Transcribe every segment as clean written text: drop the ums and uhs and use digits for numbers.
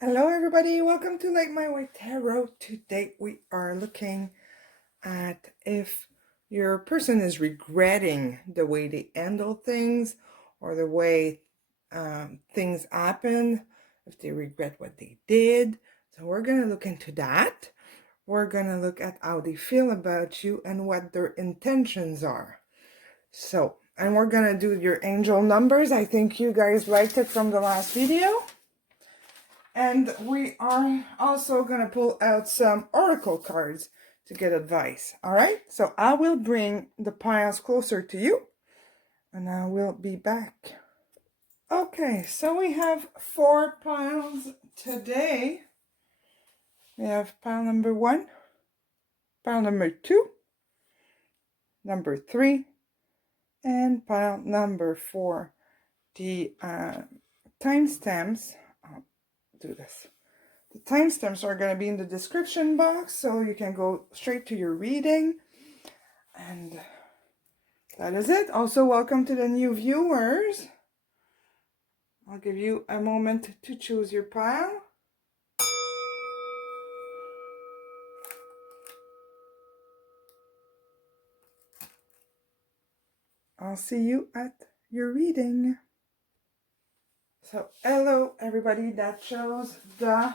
Hello everybody, welcome to Light My Way Tarot. Today we are looking at if your person is regretting the way they handle things or the way things happen, if they regret what they did. So we're going to look into that. We're going to look at how they feel about you and what their intentions are. So, and we're going to do your angel numbers. I think you guys liked it from the last video. And we are also going to pull out some oracle cards to get advice. All right, so I will bring the piles closer to you and I will be back. Okay, so we have 4 piles today. We have pile number 1, pile number 2, number 3, and pile number 4. The timestamps, I'll do this. The timestamps are going to be in the description box, so you can go straight to your reading. And that is it. Also, welcome to the new viewers. I'll give you a moment to choose your pile. I'll see you at your reading. So, hello everybody, that shows the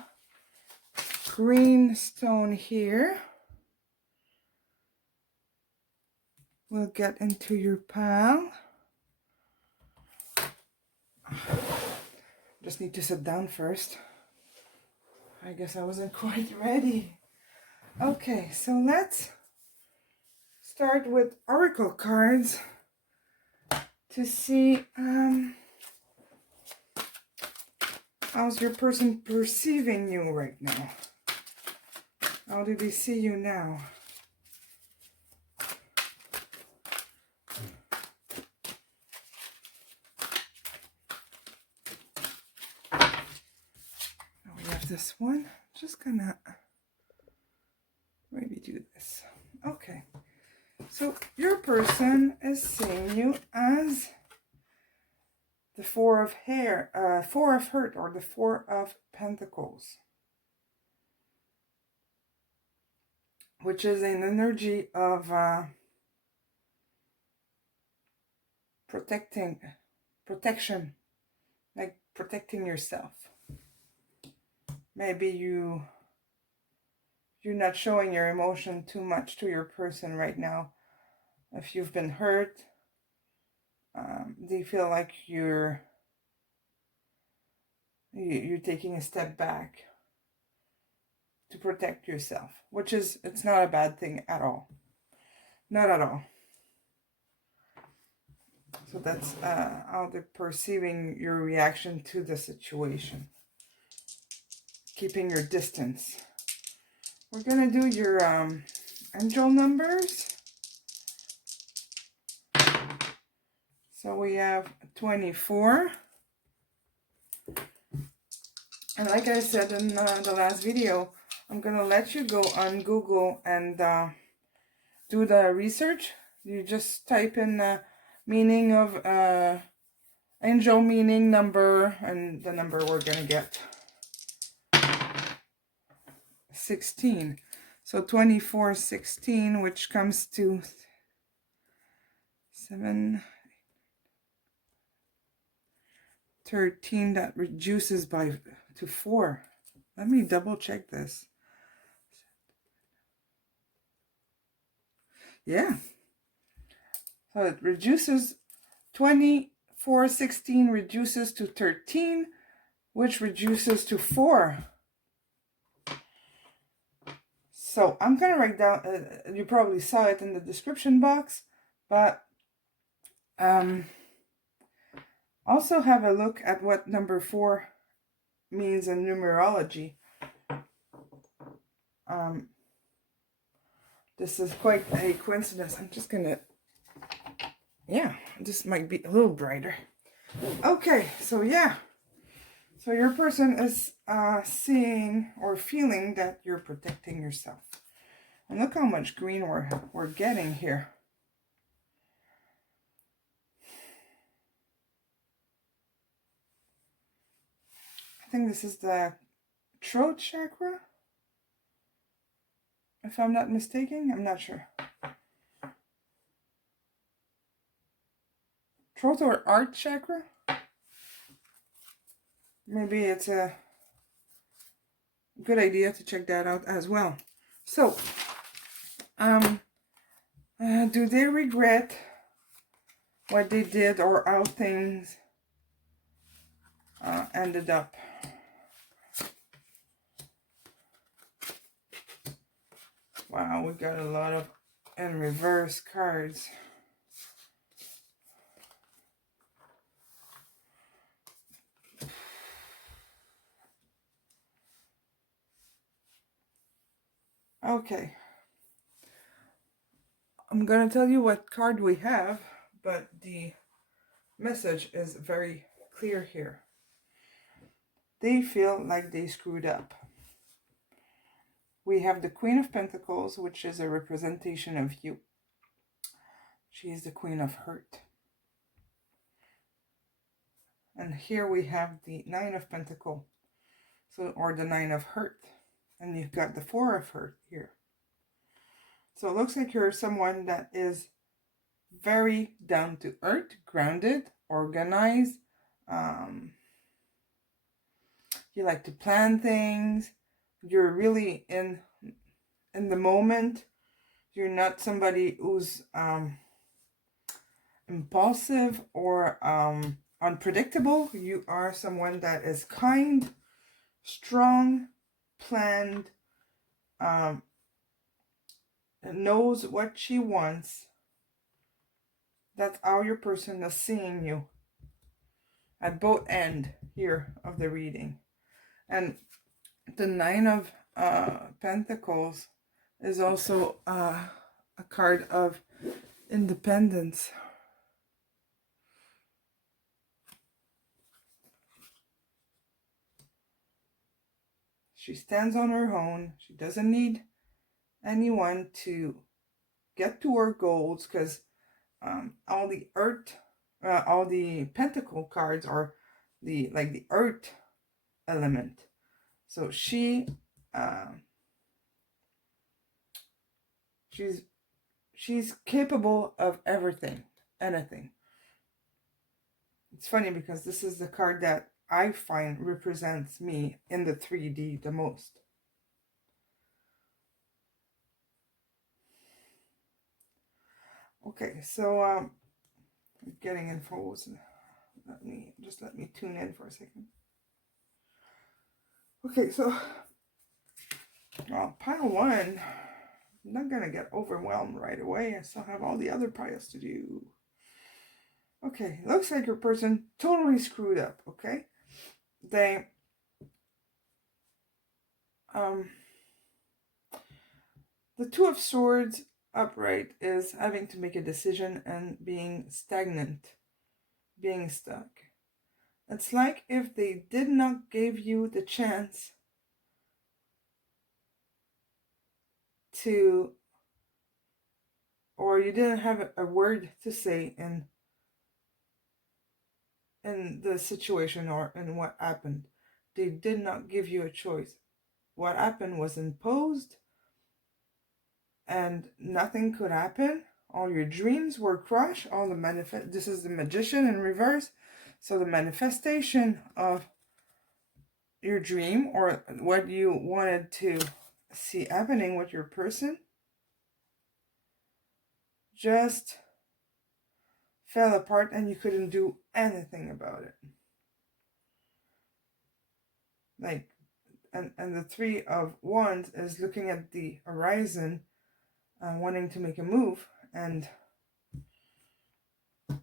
green stone here. We'll get into your pile. Just need to sit down first. I guess I wasn't quite ready. Okay, so let's start with oracle cards to see how's your person perceiving you right now. How do they see you now? We have this one. Just gonna maybe do this. Okay. So your person is seeing you as the 4 of Heart, or the 4 of Pentacles, which is an energy of protection, like protecting yourself. Maybe you're not showing your emotion too much to your person right now. If you've been hurt, they feel like you're taking a step back to protect yourself, which is, it's not a bad thing at all. Not at all. So that's how they're perceiving your reaction to the situation. Keeping your distance. We're going to do your angel numbers. So we have 24. And like I said in the last video, I'm going to let you go on Google and do the research. You just type in the meaning of angel meaning number, and the number we're going to get. 16. So 24, 16, which comes to 7, 13. That reduces to 4. Let me double check this. Yeah. So it reduces 24, 16 reduces to 13, which reduces to 4. So I'm going to write down, you probably saw it in the description box, but also have a look at what number 4 means in numerology. This is quite a coincidence. I'm just going to, yeah, this might be a little brighter. Okay, so yeah. So your person is seeing or feeling that you're protecting yourself. And look how much green we're getting here. I think this is the throat chakra, if I'm not mistaken. I'm not sure. Throat or heart chakra? Maybe it's a good idea to check that out as well. So, do they regret what they did or how things ended up? Wow, we got a lot of in reverse cards. Okay. I'm going to tell you what card we have, but the message is very clear here. They feel like they screwed up. We have the Queen of Pentacles, which is a representation of you. She is the Queen of Hurt. And here we have the Nine of Pentacles, or the Nine of Hurt. And you've got the Four of Hurt here. So it looks like you're someone that is very down to earth, grounded, organized. You like to plan things. You're really in the moment. You're not somebody who's impulsive or unpredictable. You are someone that is kind, strong, planned, knows what she wants. That's how your person is seeing you at both ends here of the reading. And the Nine of Pentacles is also a card of independence. She stands on her own. She doesn't need anyone to get to her goals, because all the pentacle cards are the earth element. So she's capable of everything, anything. It's funny because this is the card that I find represents me in the 3D the most. Okay, so I'm getting in frozen. Let me tune in for a second. Okay, so pile one, I'm not gonna get overwhelmed right away. I still have all the other piles to do. Okay, looks like your person totally screwed up. Okay, they the Two of Swords upright is having to make a decision and being stagnant, being stuck. It's like if they did not give you the chance to, or you didn't have a word to say in the situation or in what happened. They did not give you a choice. What happened was imposed, and nothing could happen. All your dreams were crushed. All the this is the Magician in reverse. So the manifestation of your dream or what you wanted to see happening with your person just fell apart, and you couldn't do anything about it. Like, and the Three of Wands is looking at the horizon, wanting to make a move, and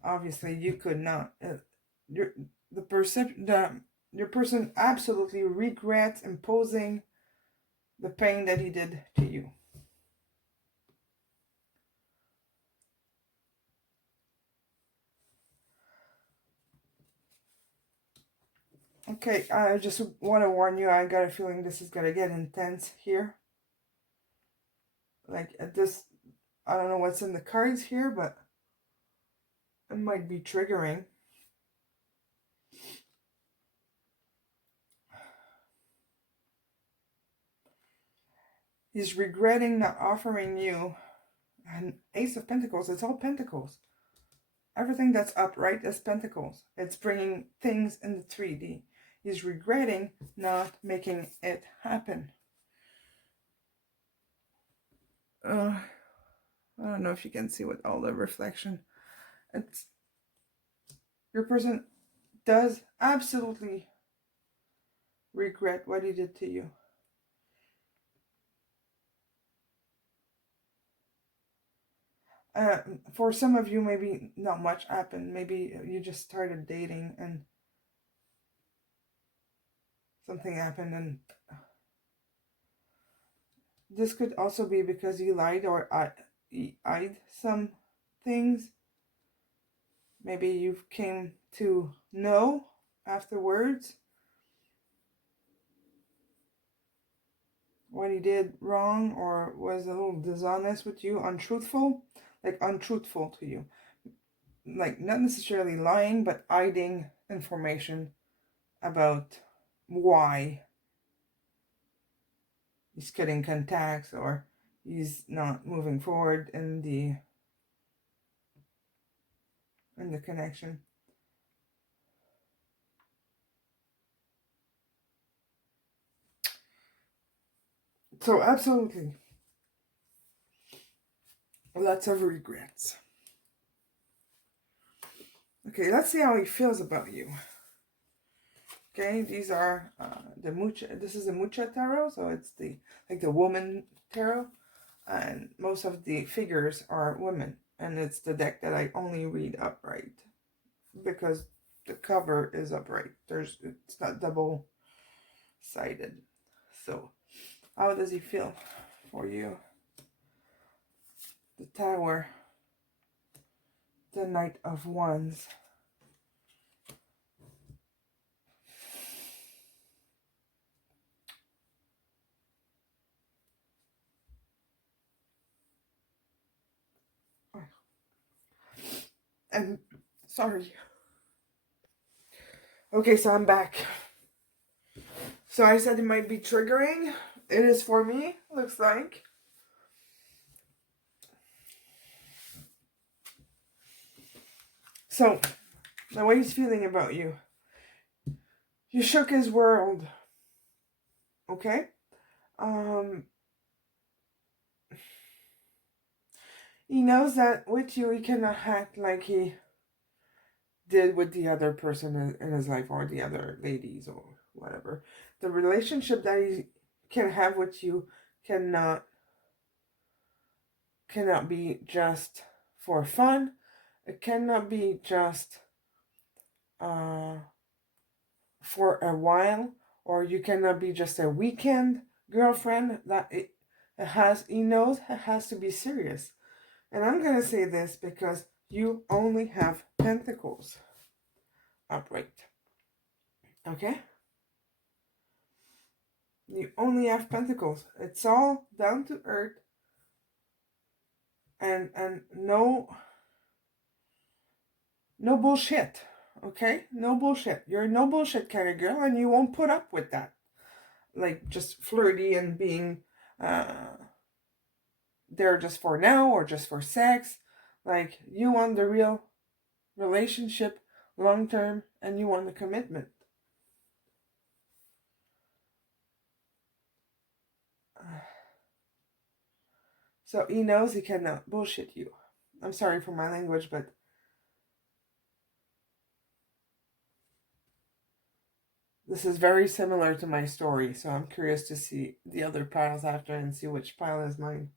obviously you could not. Your person absolutely regrets imposing the pain that he did to you. Okay, I just want to warn you, I got a feeling this is going to get intense here. Like, at this, I don't know what's in the cards here, but it might be triggering. He's regretting not offering you an Ace of Pentacles. It's all Pentacles. Everything that's upright is Pentacles. It's bringing things in the 3D. He's regretting not making it happen. I don't know if you can see with all the reflection. It's your person does absolutely regret what he did to you. For some of you, maybe not much happened. Maybe you just started dating and something happened, and this could also be because you lied or hid some things. Maybe you came to know afterwards what he did wrong or was a little dishonest with you, untruthful, like untruthful to you. Like not necessarily lying, but hiding information about why he's cutting contacts or he's not moving forward in the connection. So absolutely, lots of regrets. Okay, let's see how he feels about you. Okay, these are the Mucha. This is the Mucha tarot, so it's the woman tarot, and most of the figures are women, and it's the deck that I only read upright because the cover is upright. It's not double sided. So, how does he feel for you? The Tower, the Knight of Wands. And sorry. Okay, so I'm back. So I said it might be triggering. It is for me, looks like. So, the way he's feeling about you. You shook his world. Okay? He knows that with you, he cannot act like he did with the other person in his life or the other ladies or whatever. The relationship that he can have with you cannot be just for fun. It cannot be just for a while, or you cannot be just a weekend girlfriend. He knows it has to be serious. And I'm going to say this because you only have pentacles upright. Okay? You only have pentacles. It's all down to earth. And no bullshit. Okay? No bullshit. You're a no bullshit kind of girl, and you won't put up with that. Like just flirty and being there just for now or just for sex. Like you want the real relationship long term, and you want the commitment. So he knows he cannot bullshit you. I'm sorry for my language, but this is very similar to my story. So I'm curious to see the other piles after and see which pile is mine.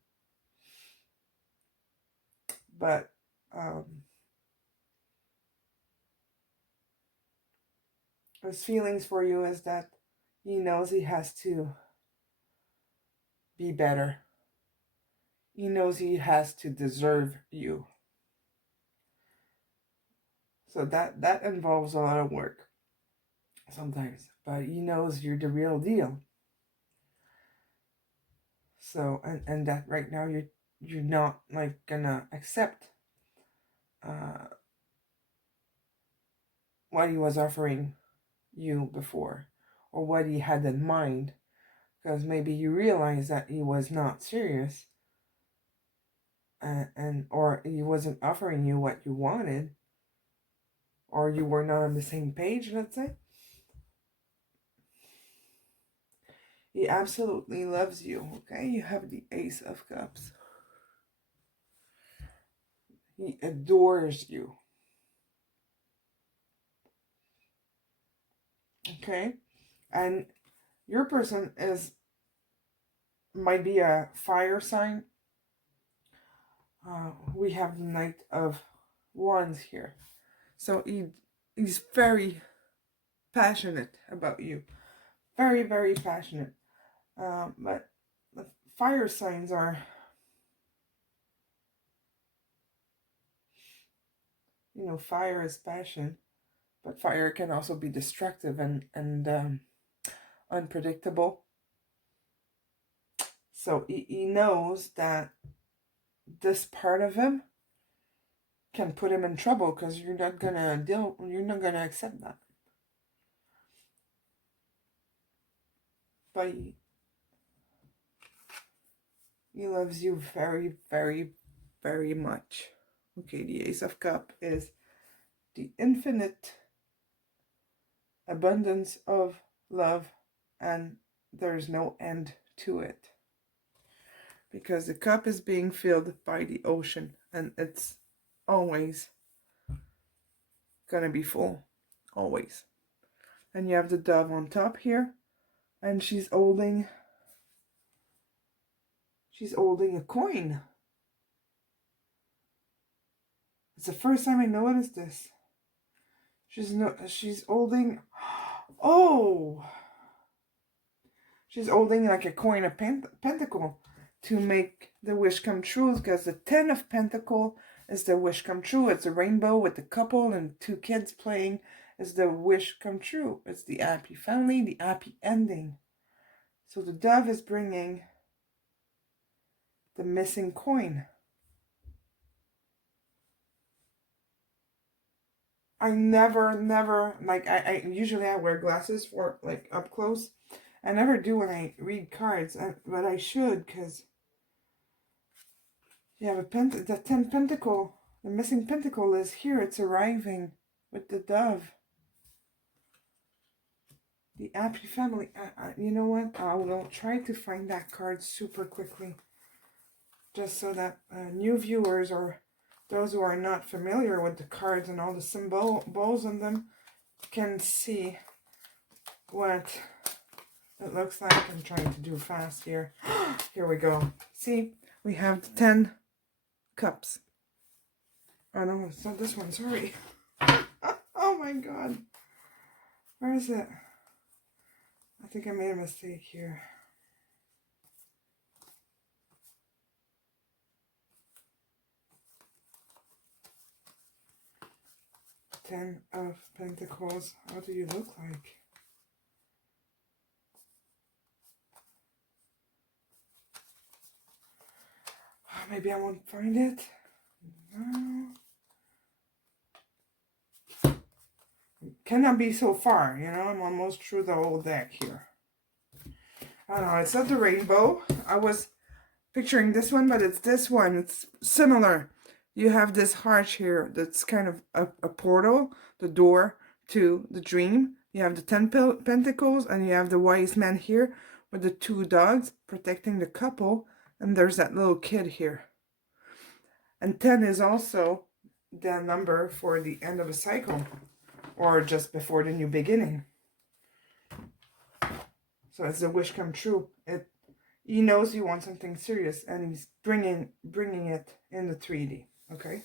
But his feelings for you is that he knows he has to be better. He knows he has to deserve you. So that involves a lot of work sometimes. But he knows you're the real deal. So and that right now you're not like gonna accept what he was offering you before or what he had in mind, because maybe you realize that he was not serious, or he wasn't offering you what you wanted, or you were not on the same page, let's say. He absolutely loves you, okay? You have the Ace of Cups. He adores you. Okay? And your person might be a fire sign. We have the Knight of Wands here. So he's very passionate about you. Very, very passionate. But the fire signs are, you know, fire is passion. But fire can also be destructive and unpredictable. So he knows that this part of him can put him in trouble because you're not gonna accept that. But he loves you very, very, very much. Okay, the Ace of Cups is the infinite abundance of love, and there's no end to it. Because the cup is being filled by the ocean, and it's always gonna be full. Always. And you have the dove on top here, and she's holding a coin. It's the first time I noticed this. She's holding, oh, she's holding like a coin of pentacle to make the wish come true, because the 10 of Pentacle is the wish come true. It's a rainbow with the couple and 2 kids playing. Is the wish come true. It's the happy family, the happy ending. So the dove is bringing the missing coin. I never, like, I usually I wear glasses for, like, up close. I never do when I read cards, but I should, because you have the 10 pentacle. The missing pentacle is here. It's arriving with the dove. The happy family. You know what? I will try to find that card super quickly, just so that new viewers or those who are not familiar with the cards and all the symbols on them can see what it looks like. I'm trying to do fast here. Here we go. See, we have the 10 cups. Oh no, it's not this one. Sorry. Oh my god. Where is it? I think I made a mistake here. Ten of Pentacles. How do you look like? Maybe I won't find it. No. Cannot be so far, you know. I'm almost through the whole deck here. I don't know. It's not the rainbow. I was picturing this one, but it's this one. It's similar. You have this heart here that's kind of a portal, the door to the dream. You have the 10 pentacles, and you have the wise man here with the 2 dogs protecting the couple, and there's that little kid here. And 10 is also the number for the end of a cycle, or just before the new beginning. So it's a wish come true. He knows you want something serious, and he's bringing it in the 3D. Okay,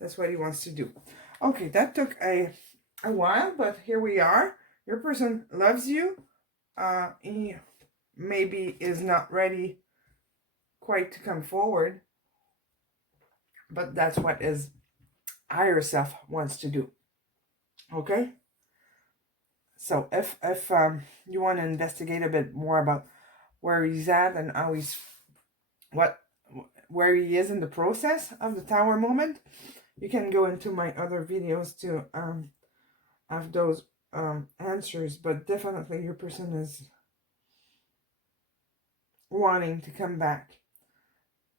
that's what he wants to do. Okay, that took a while, but here we are. Your person loves you. He maybe is not ready quite to come forward, but that's what his higher self wants to do. Okay, so if you want to investigate a bit more about where he's at and how he's where he is in the process of the Tower moment, you can go into my other videos to have those answers. But definitely your person wanting to come back.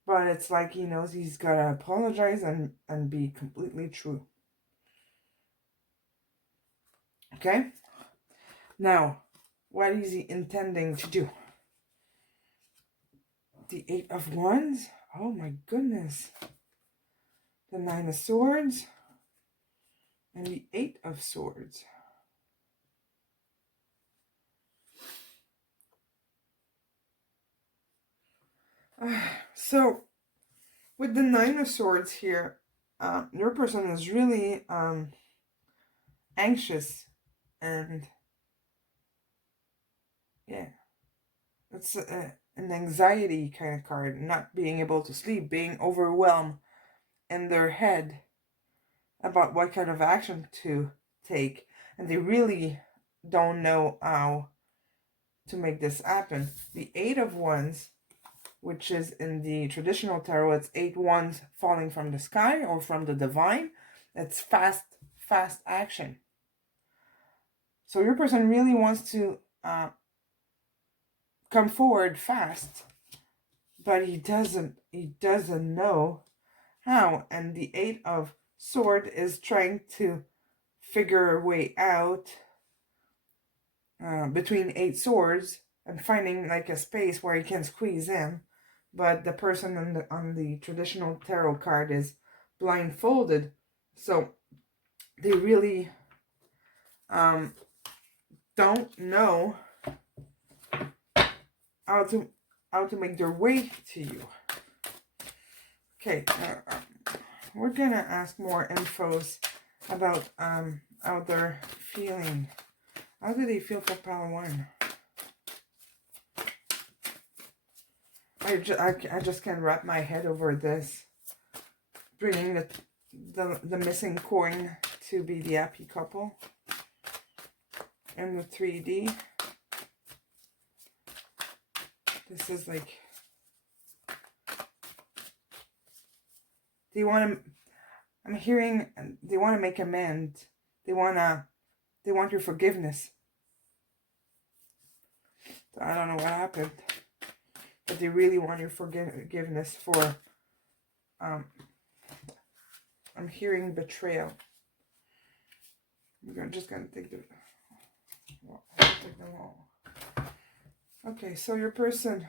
But it's like he knows he's got to apologize and be completely true. Okay? Now, what is he intending to do? The 8 of Wands? Oh my goodness. The 9 of Swords. And the 8 of Swords. So, with the 9 of Swords here, your person is really anxious and yeah, it's an anxiety kind of card, not being able to sleep, being overwhelmed in their head about what kind of action to take, and they really don't know how to make this happen. The 8 of Wands, which is in the traditional tarot, it's 8 wands falling from the sky or from the divine. It's fast action. So your person really wants to come forward fast, but he doesn't know how. And the 8 of Sword is trying to figure a way out between 8 swords and finding like a space where he can squeeze in. But the person on the traditional tarot card is blindfolded, so they really don't know how to make their way to you. Okay, we're gonna ask more infos about how they're feeling. How do they feel for pile 1? I just can't wrap my head over this. Bringing the missing coin to be the happy couple. And the 3D. This is like... They want to... I'm hearing they want to make amends. They want your forgiveness. So I don't know what happened. But they really want your forgiveness for... I'm hearing betrayal. I'm just going to take the... Well, take them all. Okay, so your person...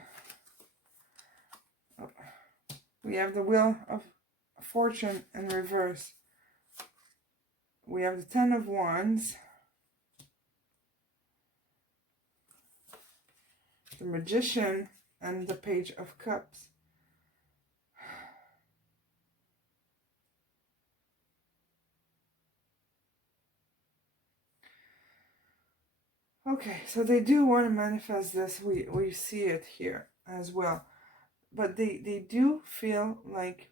Oh, we have the Wheel of Fortune in reverse. We have the 10 of Wands. The Magician and the Page of Cups. Okay, so they do want to manifest this. We see it here as well. But they do feel like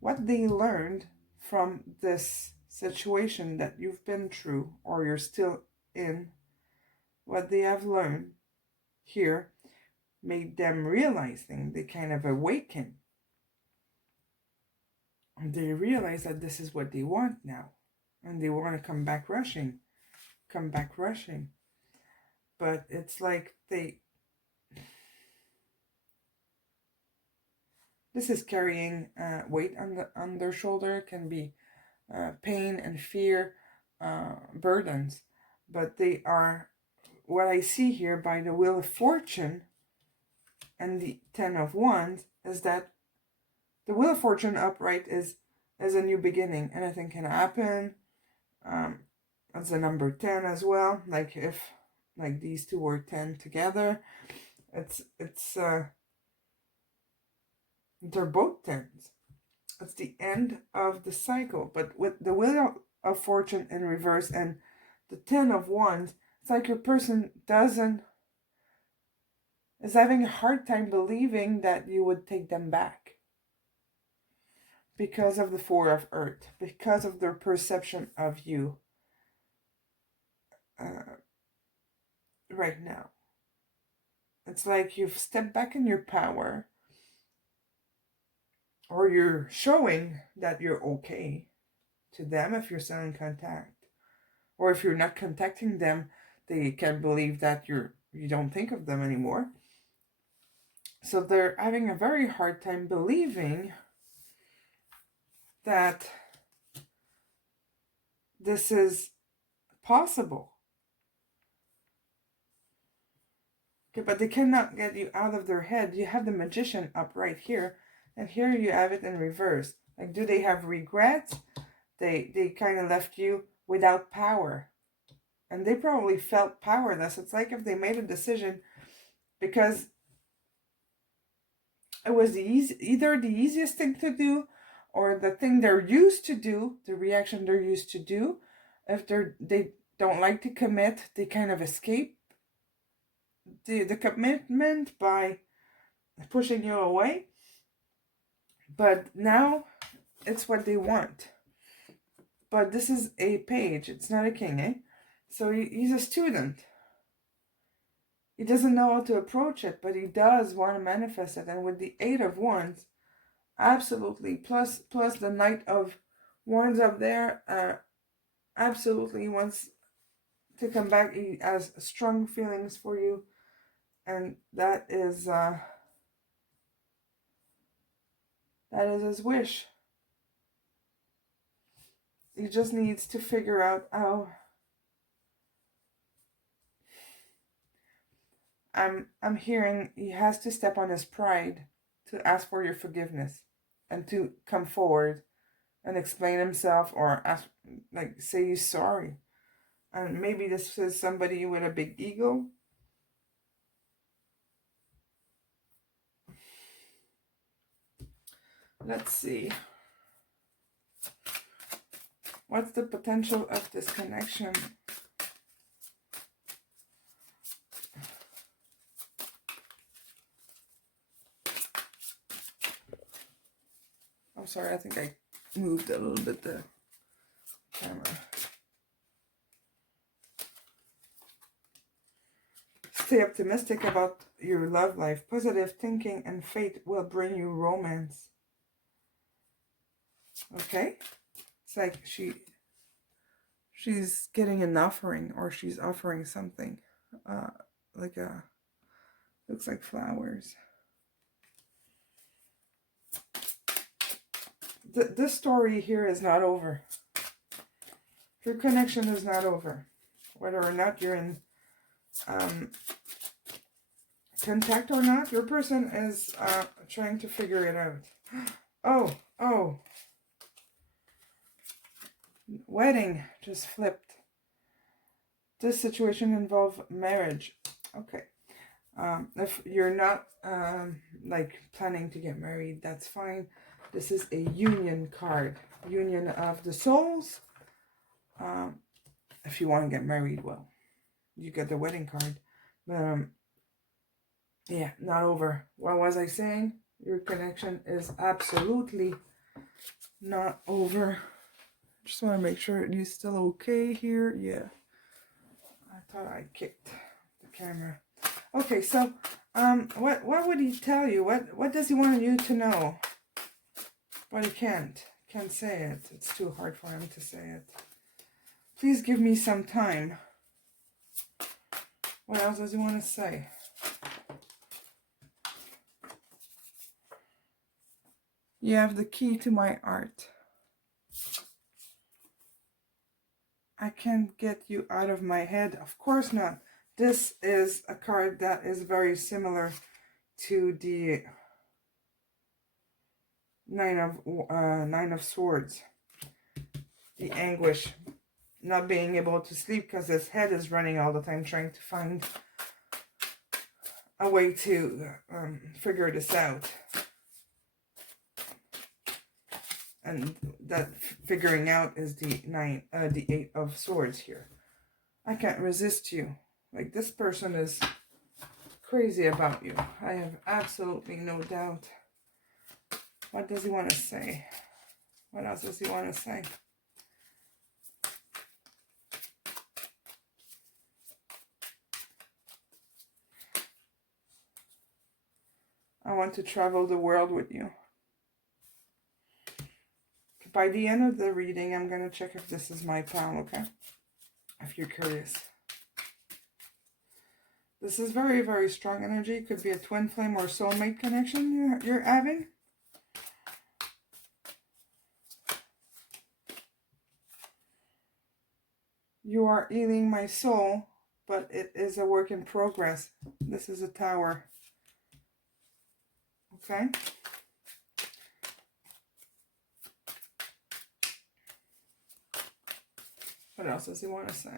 what they learned from this situation that you've been through or you're still in, what they have learned here made them realizing, they kind of awaken. And they realize that this is what they want now. And they want to come back rushing. But it's like this is carrying weight on their shoulder. It can be pain and fear, burdens. But they are, what I see here by the Wheel of Fortune and the 10 of Wands is that the Wheel of Fortune upright is a new beginning. Anything can happen. It's a number 10 as well. Like if like these two were 10 together, they're both 10s. It's the end of the cycle. But with the Wheel of Fortune in reverse and the 10 of Wands, it's like your person is having a hard time believing that you would take them back. Because of the 4 of Earth. Because of their perception of you. Right now. It's like you've stepped back in your power. Or you're showing that you're okay to them if you're still in contact. Or if you're not contacting them, they can't believe that you don't think of them anymore. So they're having a very hard time believing that this is possible. Okay, but they cannot get you out of their head. You have the Magician up right here, and here you have it in reverse. Like, do they have regrets? They kind of left you without power. And they probably felt powerless. It's like if they made a decision because it was either the easiest thing to do or the thing they're used to do, the reaction they're used to do. If they don't like to commit, they kind of escape the commitment by pushing you away. But now it's what they want. But this is a page, it's not a king, eh? So he's a student. He doesn't know how to approach it, but he does want to manifest it. And with the 8 of Wands, absolutely, plus the Knight of Wands up there, absolutely wants to come back. He has strong feelings for you, and that is his wish. He just needs to figure out how. I'm hearing he has to step on his pride to ask for your forgiveness and to come forward and explain himself or ask, like, say he's sorry. And maybe this is somebody with a big ego. Let's see. What's the potential of this connection? I'm sorry, I think I moved a little bit the camera. Stay optimistic about your love life. Positive thinking and faith will bring you romance. Okay? It's like she's getting an offering, or she's offering something. Like looks like flowers. This story here is not over. Your connection is not over. Whether or not you're in contact or not, your person is trying to figure it out. Oh. Wedding just flipped. This situation involves marriage. Okay. If you're not like planning to get married, that's fine. This is a union card. Union of the souls. If you want to get married, well, you get the wedding card. But yeah, not over. What was I saying? Your connection is absolutely not over. Just want to make sure you're still okay here. Yeah. I thought I kicked the camera. Okay, so what would he tell you? What does he want you to know? But he can't say it. It's too hard for him to say it. Please give me some time. What else does he want to say? You have the key to my art. I can't get you out of my head. Of course not. This is a card that is very similar to the Nine of Swords. The anguish. Not being able to sleep because his head is running all the time trying to find a way to figure this out. And that figuring out is the 8 of Swords here. I can't resist you. Like, this person is crazy about you. I have absolutely no doubt. What does he want to say? What else does he want to say? I want to travel the world with you. By the end of the reading, I'm going to check if this is my pal, okay? If you're curious. This is very, very strong energy. Could be a twin flame or soulmate connection you're having. You are healing my soul, but it is a work in progress. This is a Tower. Okay? What else does he want to say?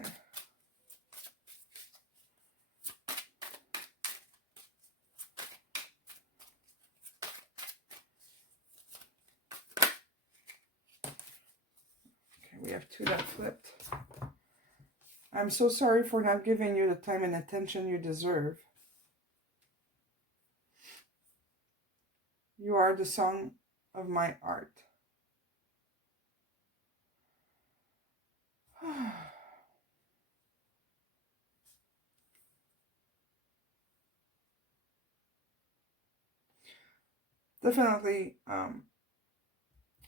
Okay, we have 2 that flipped. I'm so sorry for not giving you the time and attention you deserve. You are the song of my art. Definitely,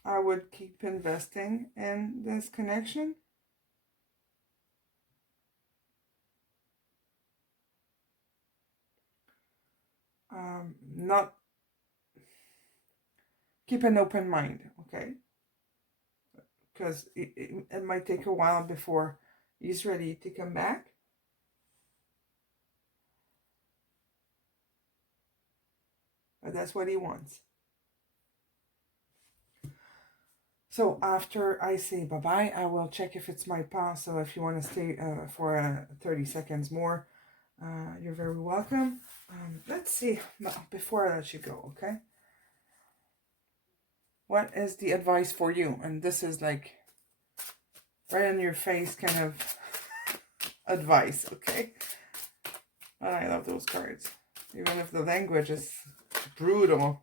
I would keep investing in this connection. Not keep an open mind, okay? Because it might take a while before he's ready to come back. But that's what he wants. So after I say bye-bye, I will check if it's my pal. So if you want to stay for 30 seconds more, you're very welcome. Let's see, before I let you go, okay? What is the advice for you? And this is like right in your face kind of advice, okay? And I love those cards. Even if the language is brutal.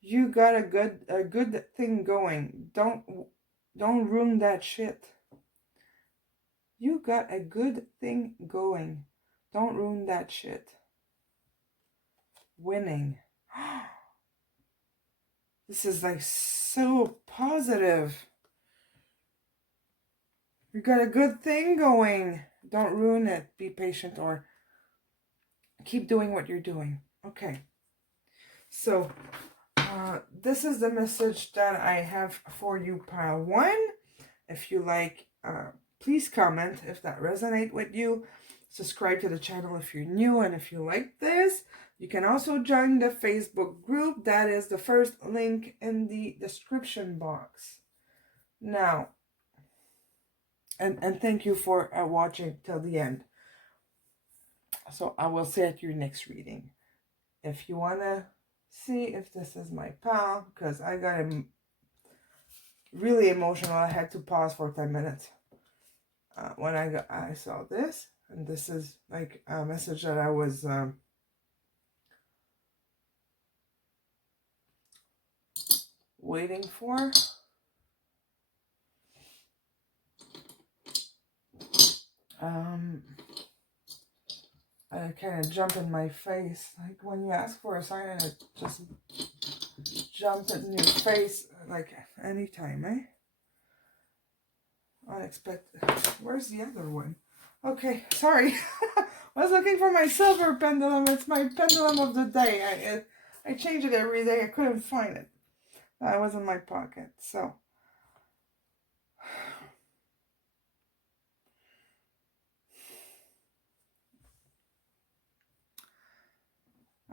You got a good thing going. Don't ruin that shit. You got a good thing going. Don't ruin that shit. Winning. This is like so positive. You got a good thing going. Don't ruin it. Be patient or keep doing what you're doing. Okay. So, this is the message that I have for you, pile 1. If you like, please comment if that resonates with you. Subscribe to the channel if you're new, and if you like this, you can also join the Facebook group. That is the first link in the description box. Now, and thank you for watching till the end. So I will see you at your next reading. If you want to see if this is my pal, because I got him really emotional. I had to pause for 10 minutes when I saw this. And this is like a message that I was waiting for. It kind of jumped in my face. Like when you ask for a sign and it just jumped in your face like anytime, eh? Unexpected. Where's the other one? Okay, sorry. I was looking for my silver pendulum. It's my pendulum of the day. I change it every day. I couldn't find it. That was in my pocket. So,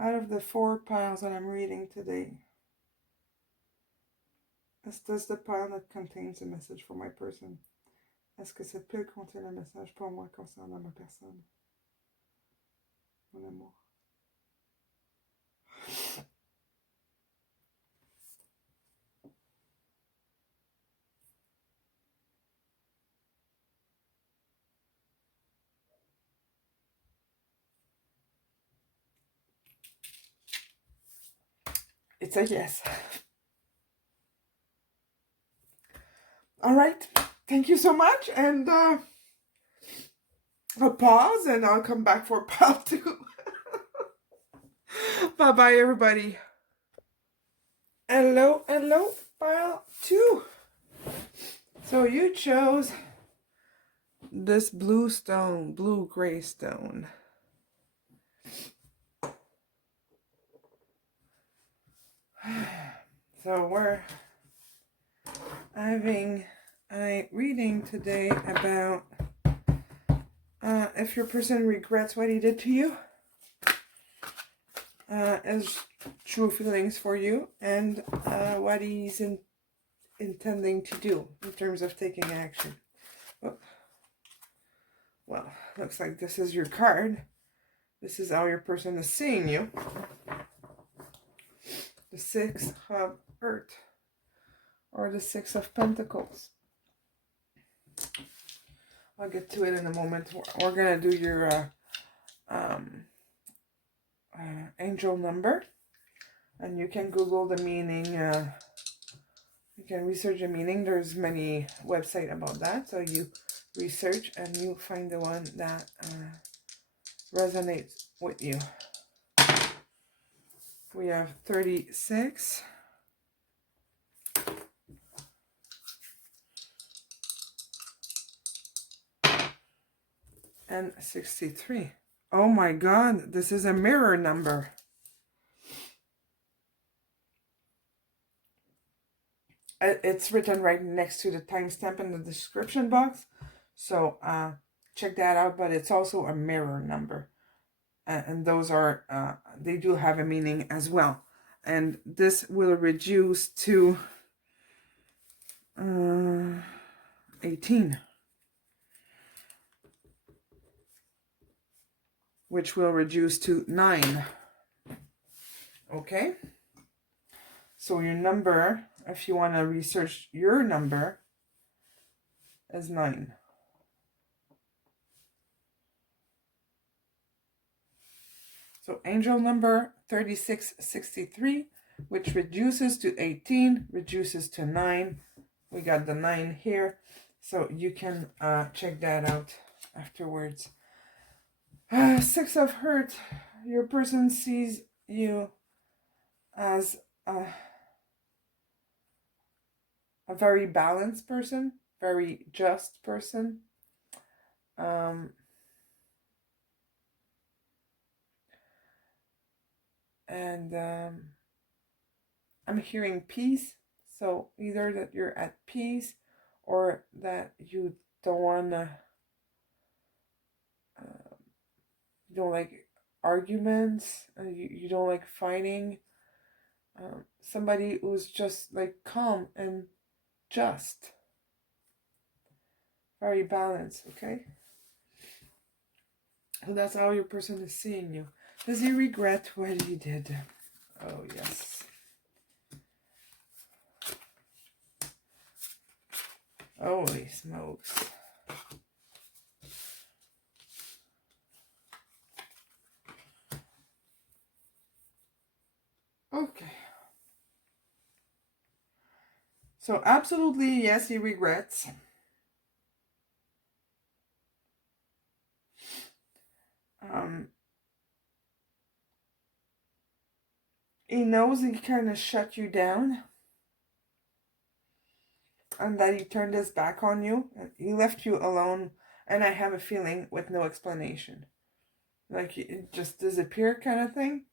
out of the 4 piles that I'm reading today, is this the pile that contains a message for my person? Est-ce que cette pile contient un message pour moi concernant ma personne? Mon amour. It's a yes. All right. Thank you so much. And I'll pause and I'll come back for pile 2. Bye-bye, everybody. Hello, pile 2. So you chose this blue stone, blue-gray stone. So we're having a reading today about if your person regrets what he did to you, his true feelings for you, and what he's intending to do in terms of taking action. Oh. Well, looks like this is your card. This is how your person is seeing you. The Six of Earth, or the Six of Pentacles. I'll get to it in a moment. We're going to do your angel number. And you can Google the meaning. You can research the meaning. There's many websites about that. So you research and you find the one that resonates with you. We have 36. And 63. Oh my God, this is a mirror number. It's written right next to the timestamp in the description box. So check that out, but it's also a mirror number. And those are, they do have a meaning as well. And this will reduce to 18. Which will reduce to 9. Okay? So your number, if you want to research your number, is 9. So angel number 3663, which reduces to 18, reduces to 9. We got the 9 here. So you can check that out afterwards. Six of Hearts, your person sees you as a very balanced person, very just person. I'm hearing peace. So either that you're at peace or that you don't want to, you don't like arguments, you don't like fighting. Somebody who's just like calm and just. Very balanced, okay? So that's how your person is seeing you. Does he regret what he did? Oh, yes. Holy smokes. Okay. So absolutely, yes, he regrets. He knows he kind of shut you down. And that he turned his back on you. He left you alone. And I have a feeling with no explanation. Like it just disappeared kind of thing.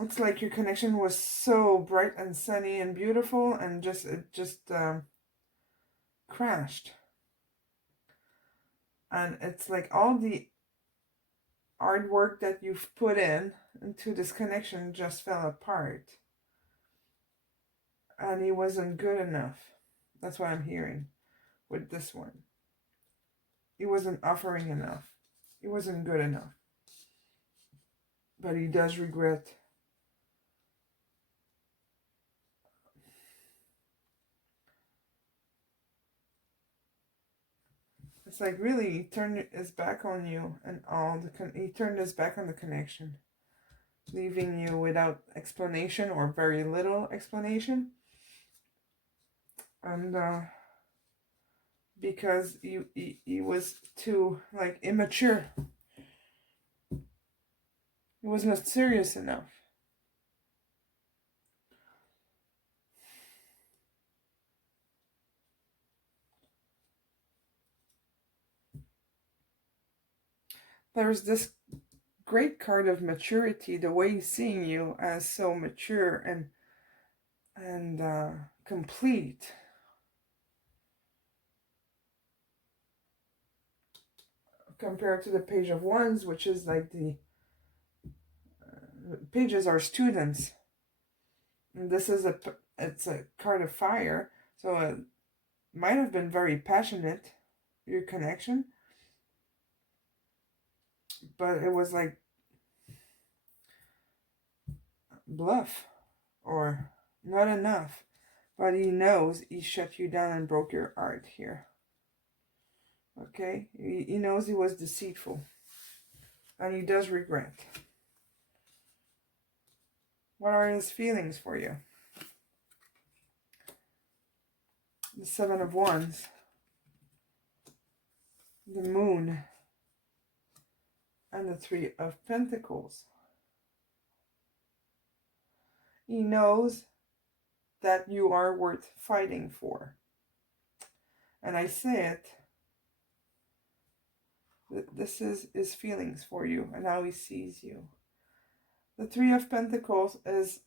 It's like your connection was so bright and sunny and beautiful, and it just crashed. And it's like all the hard work that you've put into this connection just fell apart. And he wasn't good enough. That's what I'm hearing with this one. He wasn't offering enough. He wasn't good enough. But he does regret. It's like really he turned his back on you and he turned his back on the connection, leaving you without explanation or very little explanation. And because he was too like immature. He was not serious enough. there's this great card of maturity, the way he's seeing you as so mature and complete. Compared to the Page of Wands, which is like the pages are students. And this is it's a card of fire, so it might have been very passionate, your connection, but it was like bluff or not enough. But he knows he shut you down and broke your heart here. Okay? He knows he was deceitful. And he does regret. What are his feelings for you? The Seven of Wands. The Moon. And the Three of Pentacles. He knows that you are worth fighting for. And I say it, this is his feelings for you and how he sees you. The Three of Pentacles is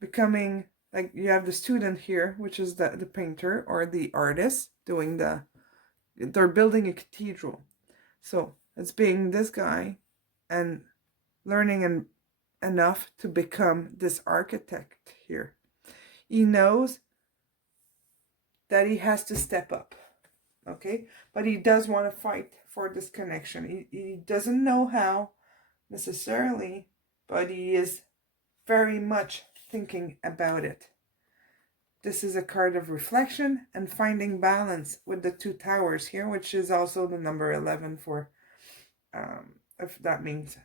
becoming, like you have the student here, which is the painter or the artist doing they're building a cathedral. So it's being this guy and learning enough to become this architect here. He knows that he has to step up, okay? But he does want to fight for this connection. He doesn't know how necessarily, but he is very much thinking about it. This is a card of reflection and finding balance with the Two Towers here, which is also the number 11 for, if that means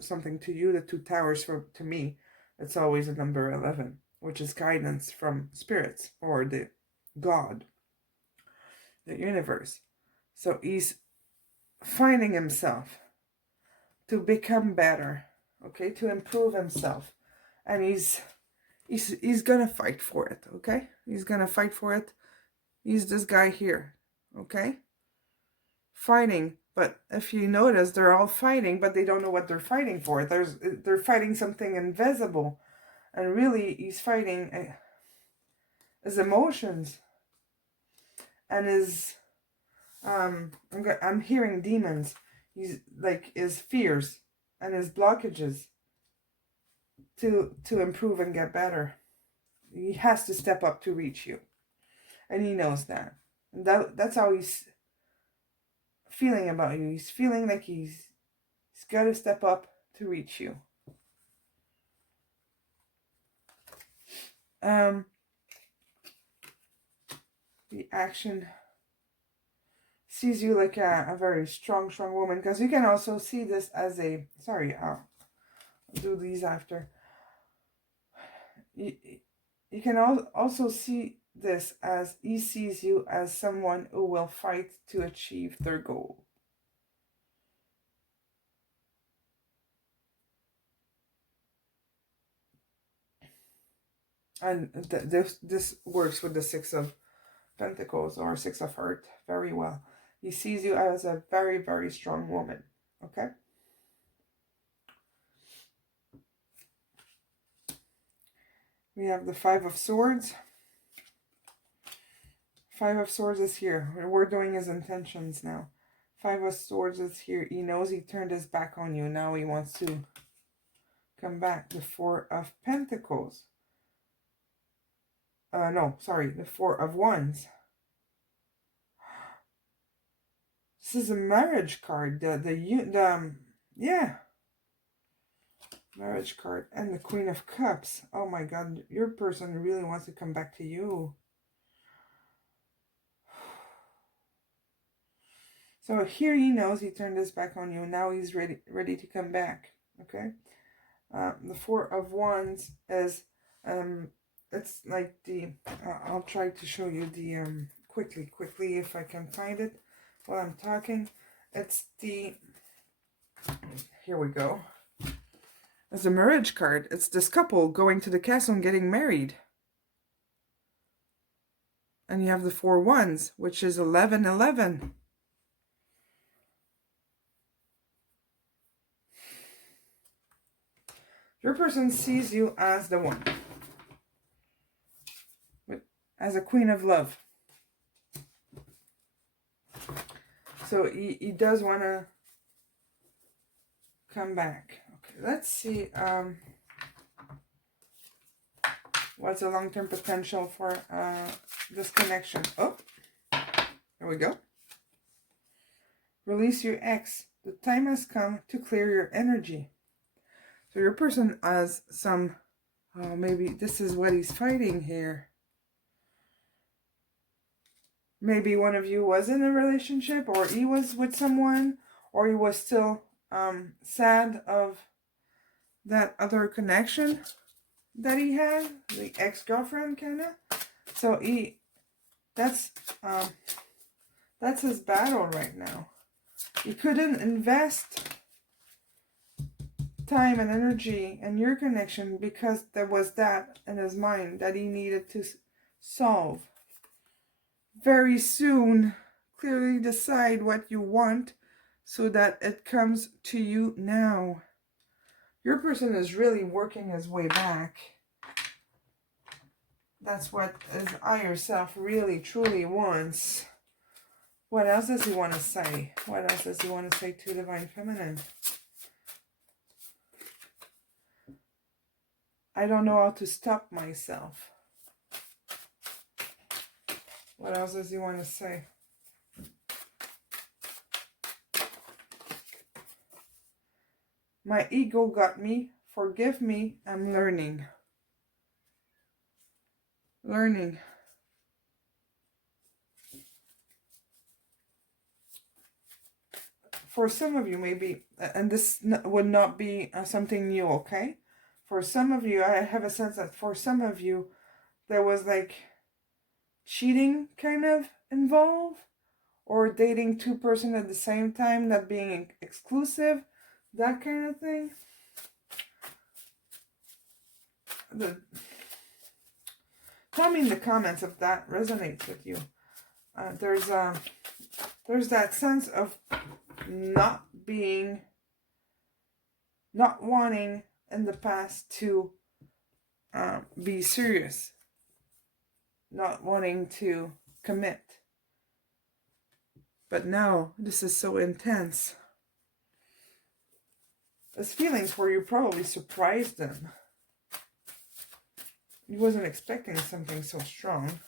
something to you, the Two Towers to me, it's always a number 11, which is guidance from spirits or the God, the universe. So he's finding himself to become better, okay, to improve himself, and he's gonna fight for it, okay? He's gonna fight for it. He's this guy here, okay, fighting. But if you notice, they're all fighting, but they don't know what they're fighting for. They're fighting something invisible, and really he's fighting his emotions and his I'm hearing demons. He's like his fears and his blockages to improve and get better. He has to step up to reach you, and he knows that. And that's how he's feeling about you. He's feeling like he's got to step up to reach you. The action sees you like a very strong woman, because you can also see this as a, sorry, I'll do these after. You can also see this as he sees you as someone who will fight to achieve their goal. And this works with the Six of Pentacles or Six of Hearts very well. He sees you as a very, very strong woman. Okay? We have the Five of Swords. Five of Swords is here. We're doing his intentions now. Five of Swords is here. He knows he turned his back on you. Now he wants to come back. The Four of Pentacles. No, sorry. The Four of Wands. This is a marriage card. Yeah. Marriage card. And the Queen of Cups. Oh my God. Your person really wants to come back to you. So here he knows he turned his back on you. Now he's ready to come back. Okay. The Four of Wands is, it's like the, I'll try to show you the, quickly if I can find it while I'm talking. It's the, here we go. It's a marriage card. It's this couple going to the castle and getting married. And you have the Four Wands, which is 1111. person sees you as the one. As a queen of love. So he does want to come back. Okay, let's see what's the long-term potential for this connection. Oh, there we go. Release your ex. The time has come to clear your energy. So your person has some, maybe this is what he's fighting here. Maybe one of you was in a relationship, or he was with someone, or he was still sad of that other connection that he had, the ex-girlfriend kind of. So that's his battle right now. He couldn't invest time and energy in your connection because there was that in his mind that he needed to solve. Very soon, clearly decide what you want so that it comes to you now. Your person is really working his way back. That's what his higher self really, truly wants. What else does he want to say? What else does he want to say to Divine Feminine? I don't know how to stop myself. What else does he want to say? My ego got me. Forgive me. I'm learning. Learning. For some of you, maybe, and this would not be something new, okay? For some of you, I have a sense that for some of you, there was like cheating kind of involved, or dating two persons at the same time, not being exclusive, that kind of thing. Tell me in the comments if that resonates with you. There's that sense of not wanting in the past to be serious, not wanting to commit. But now this is so intense. Those feelings where you probably surprised him. He wasn't expecting something so strong.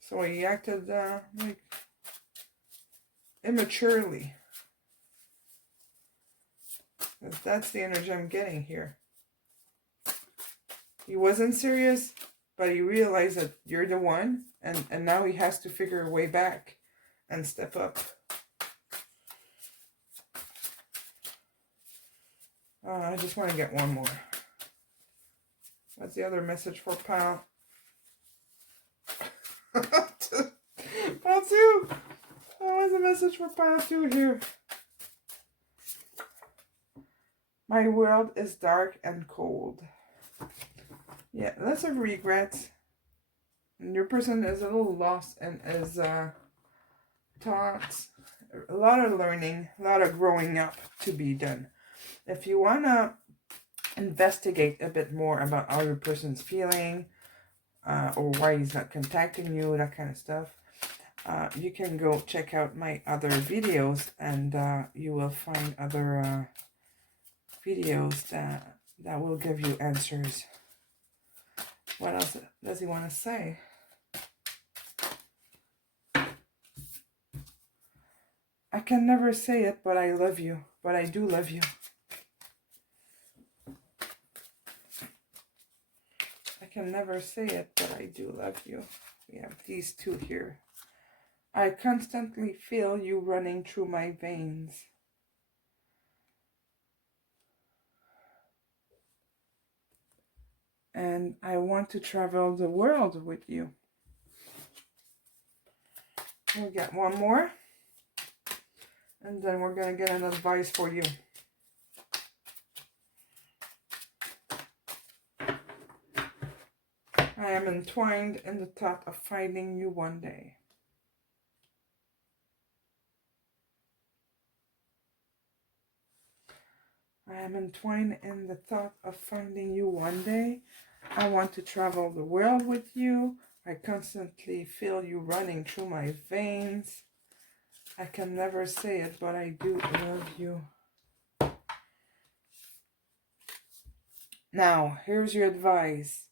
So he acted like immaturely. That's the energy I'm getting here. He wasn't serious, but he realized that you're the one, and now he has to figure a way back and step up. I just want to get one more. What's the other message for Pile? Pile 2! What's the message for Pile 2 here? My world is dark and cold. Yeah, lots of regrets. And your person is a little lost in his thoughts. A lot of learning, a lot of growing up to be done. If you want to investigate a bit more about how your person's feeling, or why he's not contacting you, that kind of stuff, you can go check out my other videos, and you will find other videos that will give you answers. What else does he want to say? I can never say it, but I love you. But I do love you. I can never say it, but I do love you. We have these two here. I constantly feel you running through my veins. And I want to travel the world with you. We'll get one more. And then we're going to get an advice for you. I am entwined in the thought of finding you one day. I am entwined in the thought of finding you one day. I want to travel the world with you. I constantly feel you running through my veins. I can never say it, but I do love you. Now, here's your advice.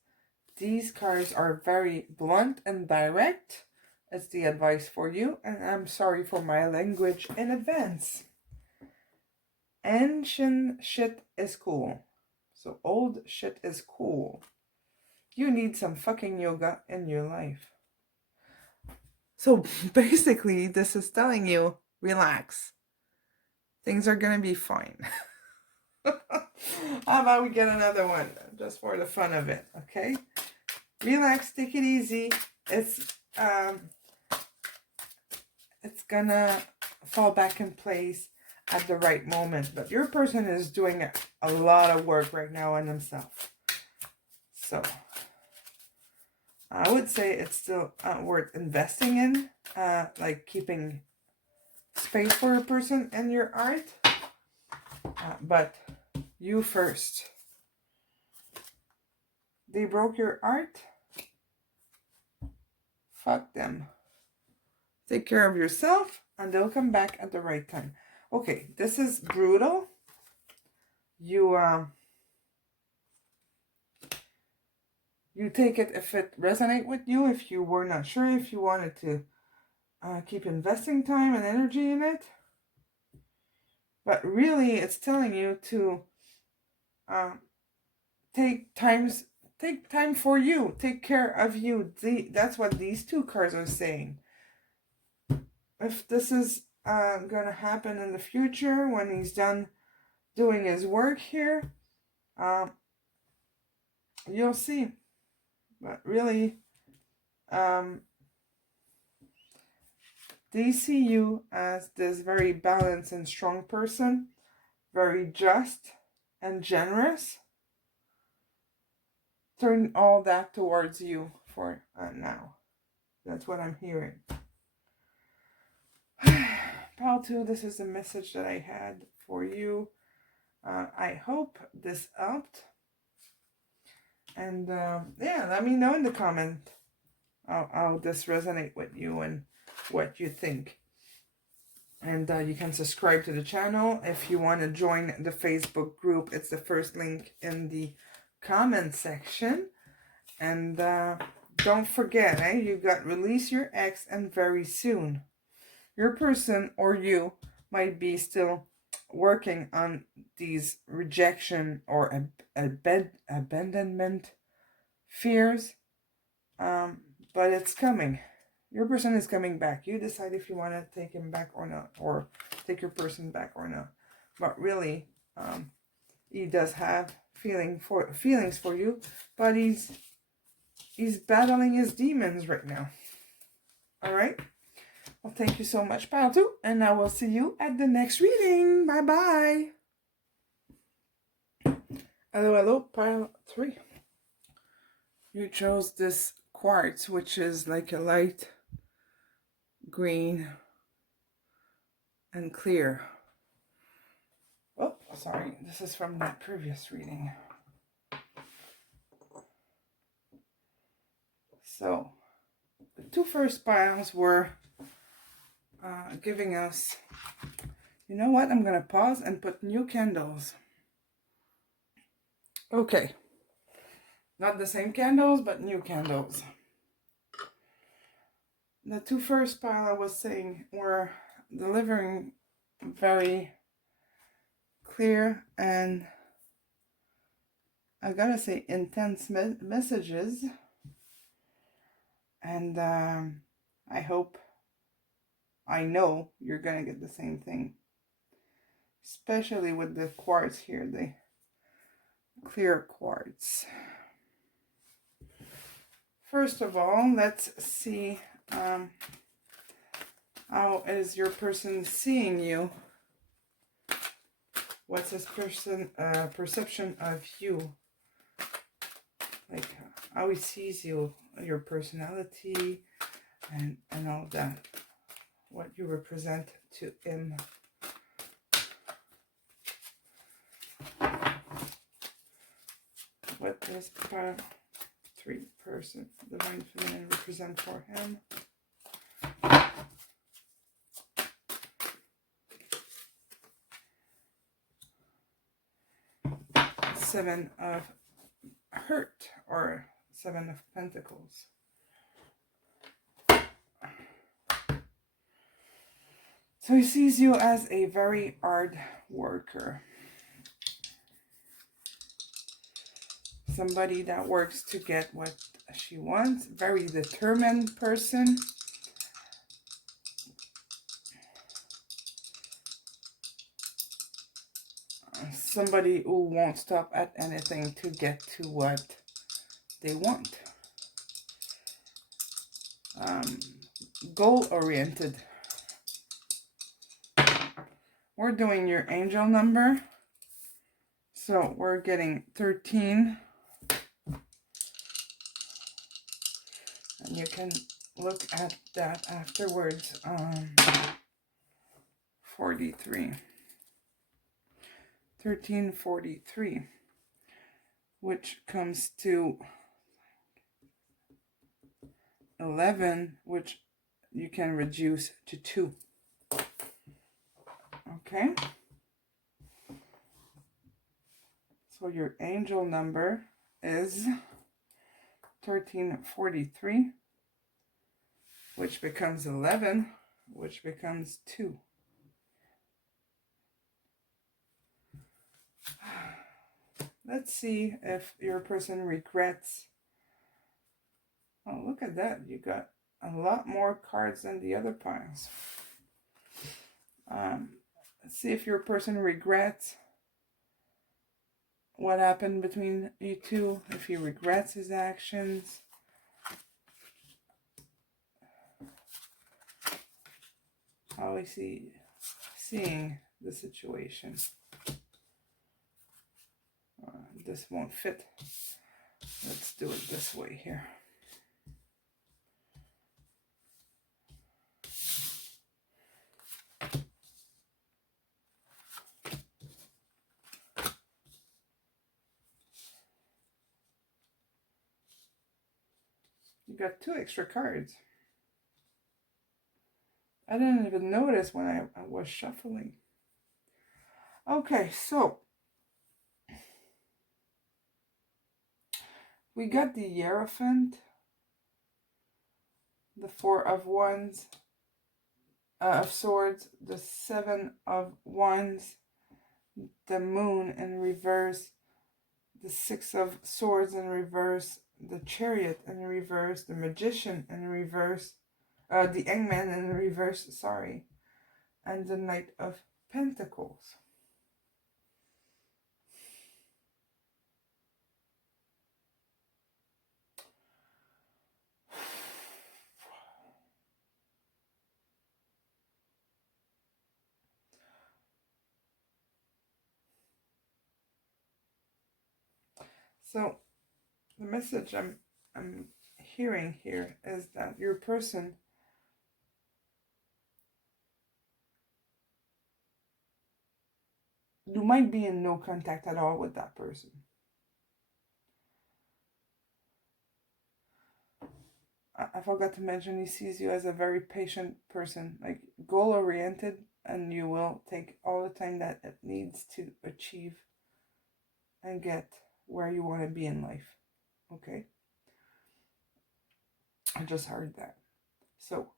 These cards are very blunt and direct. It's the advice for you, and I'm sorry for my language in advance. Ancient shit is cool. So old shit is cool. You need some fucking yoga in your life. So basically, this is telling you, relax. Things are gonna be fine. How about we get another one, just for the fun of it, okay? Relax, take it easy. It's gonna fall back in place at the right moment. But your person is doing a lot of work right now on himself. So I would say it's still worth investing in, like keeping space for a person in your art. But you first. They broke your art? Fuck them. Take care of yourself, and they'll come back at the right time. Okay, this is brutal. You take it if it resonates with you. If you were not sure, if you wanted to keep investing time and energy in it. But really, it's telling you to take time for you. Take care of you. That's what these two cards are saying. If this is going to happen in the future when he's done doing his work here, you'll see. But really, they see you as this very balanced and strong person, very just and generous. Turn all that towards you for now. That's what I'm hearing. Pile 2, this is the message that I had for you. I hope this helped. And yeah, let me know in the comment how this resonate with you and what you think. And you can subscribe to the channel. If you want to join the Facebook group, it's the first link in the comment section. And don't forget, you got Release Your Ex, and very soon. Your person or you might be still working on these rejection or abandonment fears, but it's coming. Your person is coming back. You decide if you want to take him back or not, or take your person back or not. But really, he does have feelings for you, but he's battling his demons right now. All right. Well, thank you so much, Pile 2, and I will see you at the next reading. Bye-bye. Hello, Pile 3. You chose this quartz, which is like a light green and clear. Oh, sorry. This is from that previous reading. So, the two first piles were giving us, you know what, I'm going to pause and put new candles. Okay. Not the same candles, but new candles. The two first pile I was saying were delivering very clear and, I gotta say, intense messages. And I know you're gonna get the same thing. Especially with the quartz here, the clear quartz. First of all, let's see how is your person seeing you? What's this person perception of you? Like how he sees you, your personality, and all that. What you represent to him. What does part 3 person, divine feminine, represent for him? Seven of hurt, or 7 of pentacles. So he sees you as a very hard worker. Somebody that works to get what she wants. Very determined person. Somebody who won't stop at anything to get to what they want. Goal-oriented. We're doing your angel number. So we're getting 13. And you can look at that afterwards. 43. 1343. Which comes to 11, which you can reduce to 2. Okay? So your angel number is 1343, which becomes 11, which becomes 2. Let's see if your person regrets. Oh, look at that. You got a lot more cards than the other piles. Let's see if your person regrets what happened between you two, if he regrets his actions. How is he seeing the situation? This won't fit. Let's do it this way here. You got 2 extra cards. I didn't even notice when I was shuffling. Okay, so we got the Hierophant, the 4 of Wands, of Swords, the 7 of Wands, the Moon in reverse, the 6 of Swords in reverse, the Chariot in reverse, the Magician in reverse, the Hangman in reverse, sorry, and the Knight of Pentacles. So the message I'm hearing here is that your person you might be in no contact at all with that person. I forgot to mention he sees you as a very patient person, like goal-oriented, and you will take all the time that it needs to achieve and get where you want to be in life. Okay? I just heard that. So,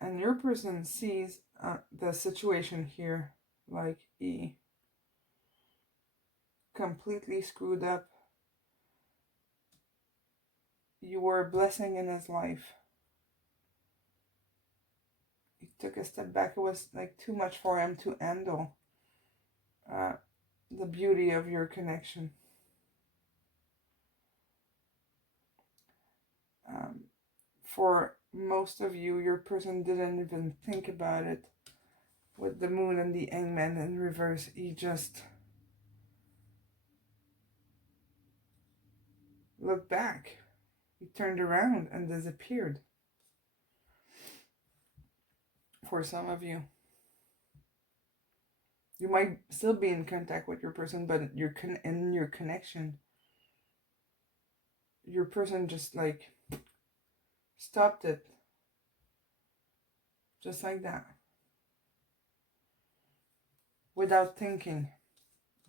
and your person sees the situation here like he completely screwed up. You were a blessing in his life. He took a step back. It was like too much for him to handle the beauty of your connection. For most of you, your person didn't even think about it. With the Moon and the Hangman in reverse, he just looked back. He turned around and disappeared. For some of you, you might still be in contact with your person, but you're in your connection, your person just like stopped it. Just like that. Without thinking.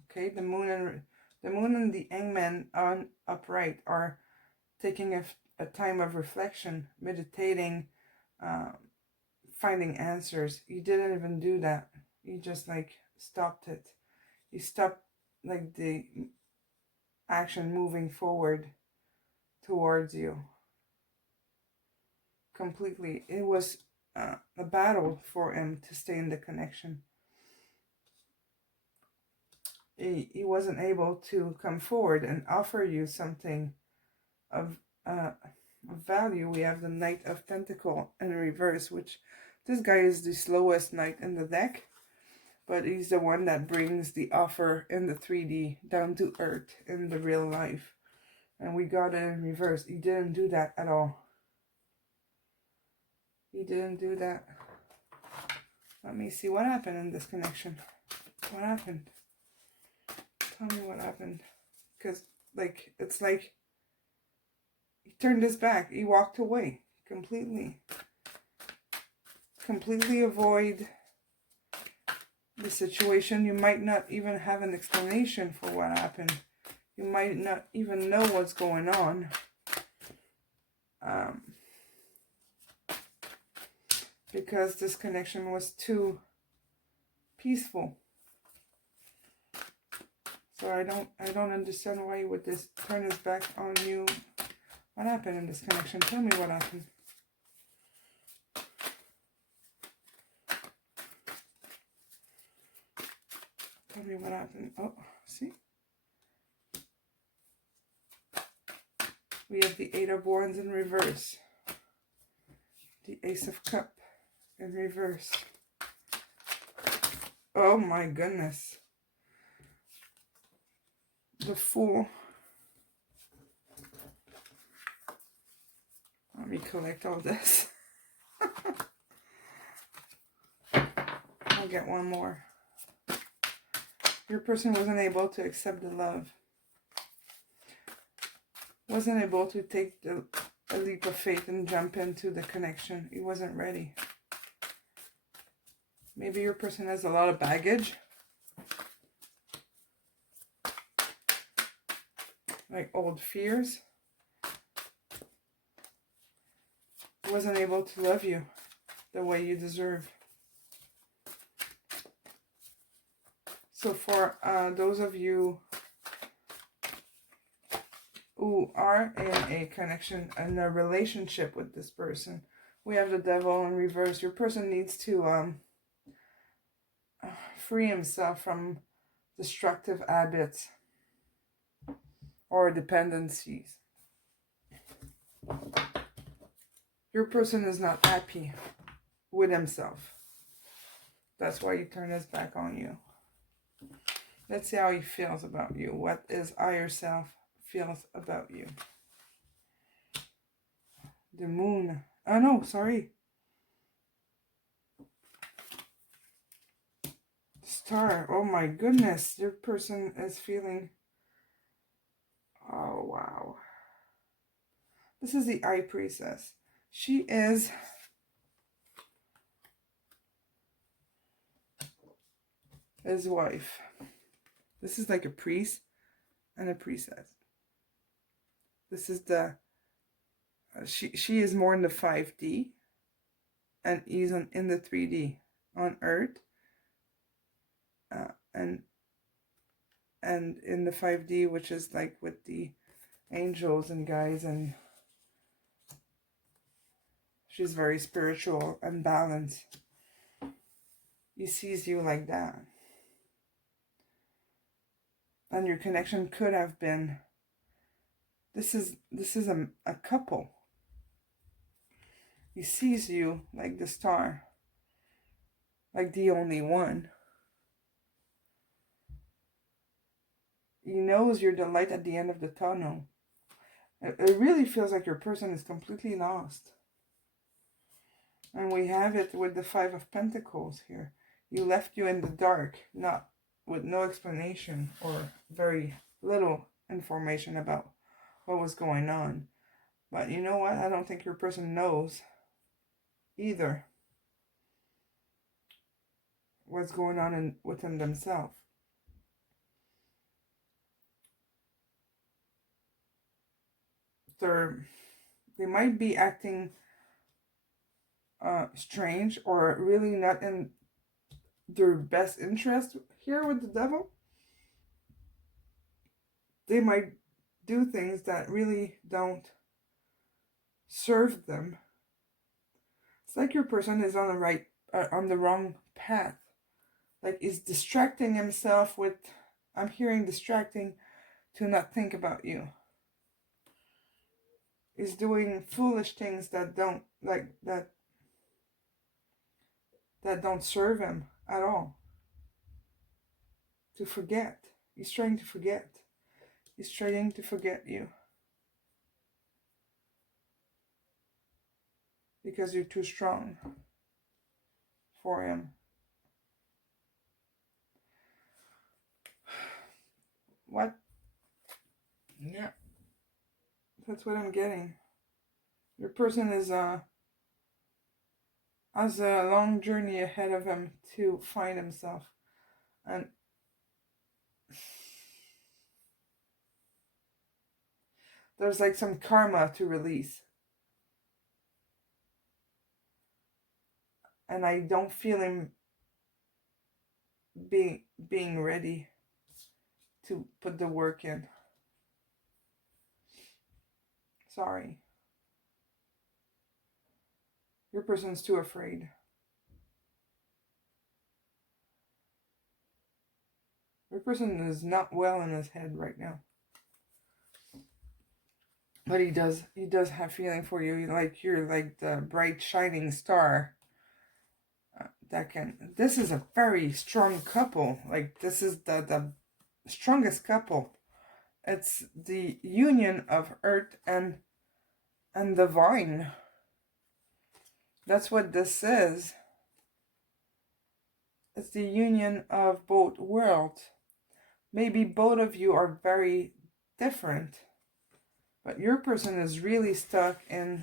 Okay, the moon and the hangman on upright are taking a time of reflection, meditating, finding answers. You didn't even do that. You just like stopped it. You stopped like the action moving forward towards you. Completely. It was a battle for him to stay in the connection. He wasn't able to come forward and offer you something of value. We have the Knight of Pentacles in reverse, which this guy is the slowest knight in the deck, but he's the one that brings the offer in the 3D down to earth in the real life. And we got it in reverse. He didn't do that at all. He didn't do that. Let me see what happened in this connection. What happened? Tell me what happened. Because, like, it's like he turned his back. He walked away completely. Completely avoid the situation. You might not even have an explanation for what happened. You might not even know what's going on. Because this connection was too peaceful. So I don't understand why he would just turn his back on you. What happened in this connection? Tell me what happened. Tell me what happened. Oh, see? We have the Eight of Wands in reverse. The Ace of Cups in reverse. Oh my goodness. The Fool. Let me collect all this. I'll get one more. Your person wasn't able to accept the love. Wasn't able to take a leap of faith and jump into the connection. He wasn't ready. Maybe your person has a lot of baggage. Like old fears. Wasn't able to love you the way you deserve. So for those of you who are in a connection, in a relationship with this person, we have the Devil in reverse. Your person needs to free himself from destructive habits or dependencies. Your person is not happy with himself. That's why he turned his back on you. Let's see how he feels about you. What his higher self feels about you. The Moon. Oh no, sorry. Star. Oh my goodness. Your person is feeling... Oh wow. This is the High Priestess. She is... his wife. This is like a priest and a priestess. This is the... she is more in the 5D. And he's in the 3D. On Earth. And in the 5D, which is like with the angels and guys, and she's very spiritual and balanced. He sees you like that. And your connection could have been, this is a couple. He sees you like the star, like the only one. He knows you're the light at the end of the tunnel. It really feels like your person is completely lost. And we have it with the Five of Pentacles here. He left you in the dark, with no explanation or very little information about what was going on. But you know what? I don't think your person knows either what's going on within themselves. They might be acting strange or really not in their best interest here with the devil. They might do things that really don't serve them. It's like your person is on the wrong path. Like is distracting himself with, I'm hearing distracting to not think about you. Is doing foolish things that don't that don't serve him at all. To forget. He's trying to forget. He's trying to forget you. Because you're too strong for him. What? Yeah. That's what I'm getting. Your person has a long journey ahead of him to find himself. And there's like some karma to release. And I don't feel him being ready to put the work in. Sorry. Your person's too afraid. Your person is not well in his head right now. But he does have feeling for you. You're like the bright shining star. This is a very strong couple. Like this is the strongest couple. It's the union of earth and divine. That's what this is. It's the union of both worlds. Maybe both of you are very different, but your person is really stuck in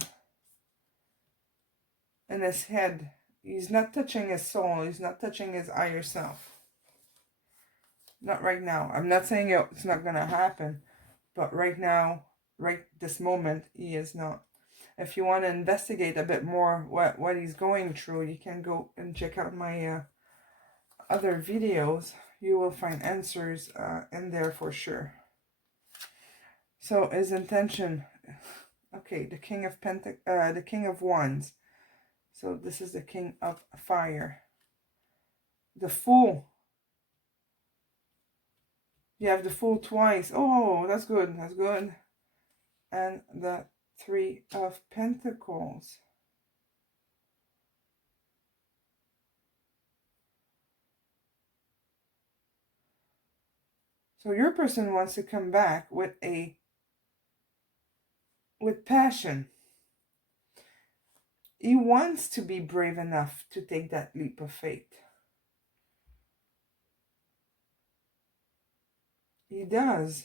his head. He's not touching his soul. He's not touching his higher self. Not right now. I'm not saying it's not going to happen, but right now, right this moment, he is not. If you want to investigate a bit more what he's going through, you can go and check out my other videos. You will find answers in there for sure. So his intention, okay, the King of the King of Wands. So this is the King of Fire. The Fool. You have the Fool twice. Oh, that's good. That's good. And the Three of Pentacles. So your person wants to come back with passion. He wants to be brave enough to take that leap of faith. He does.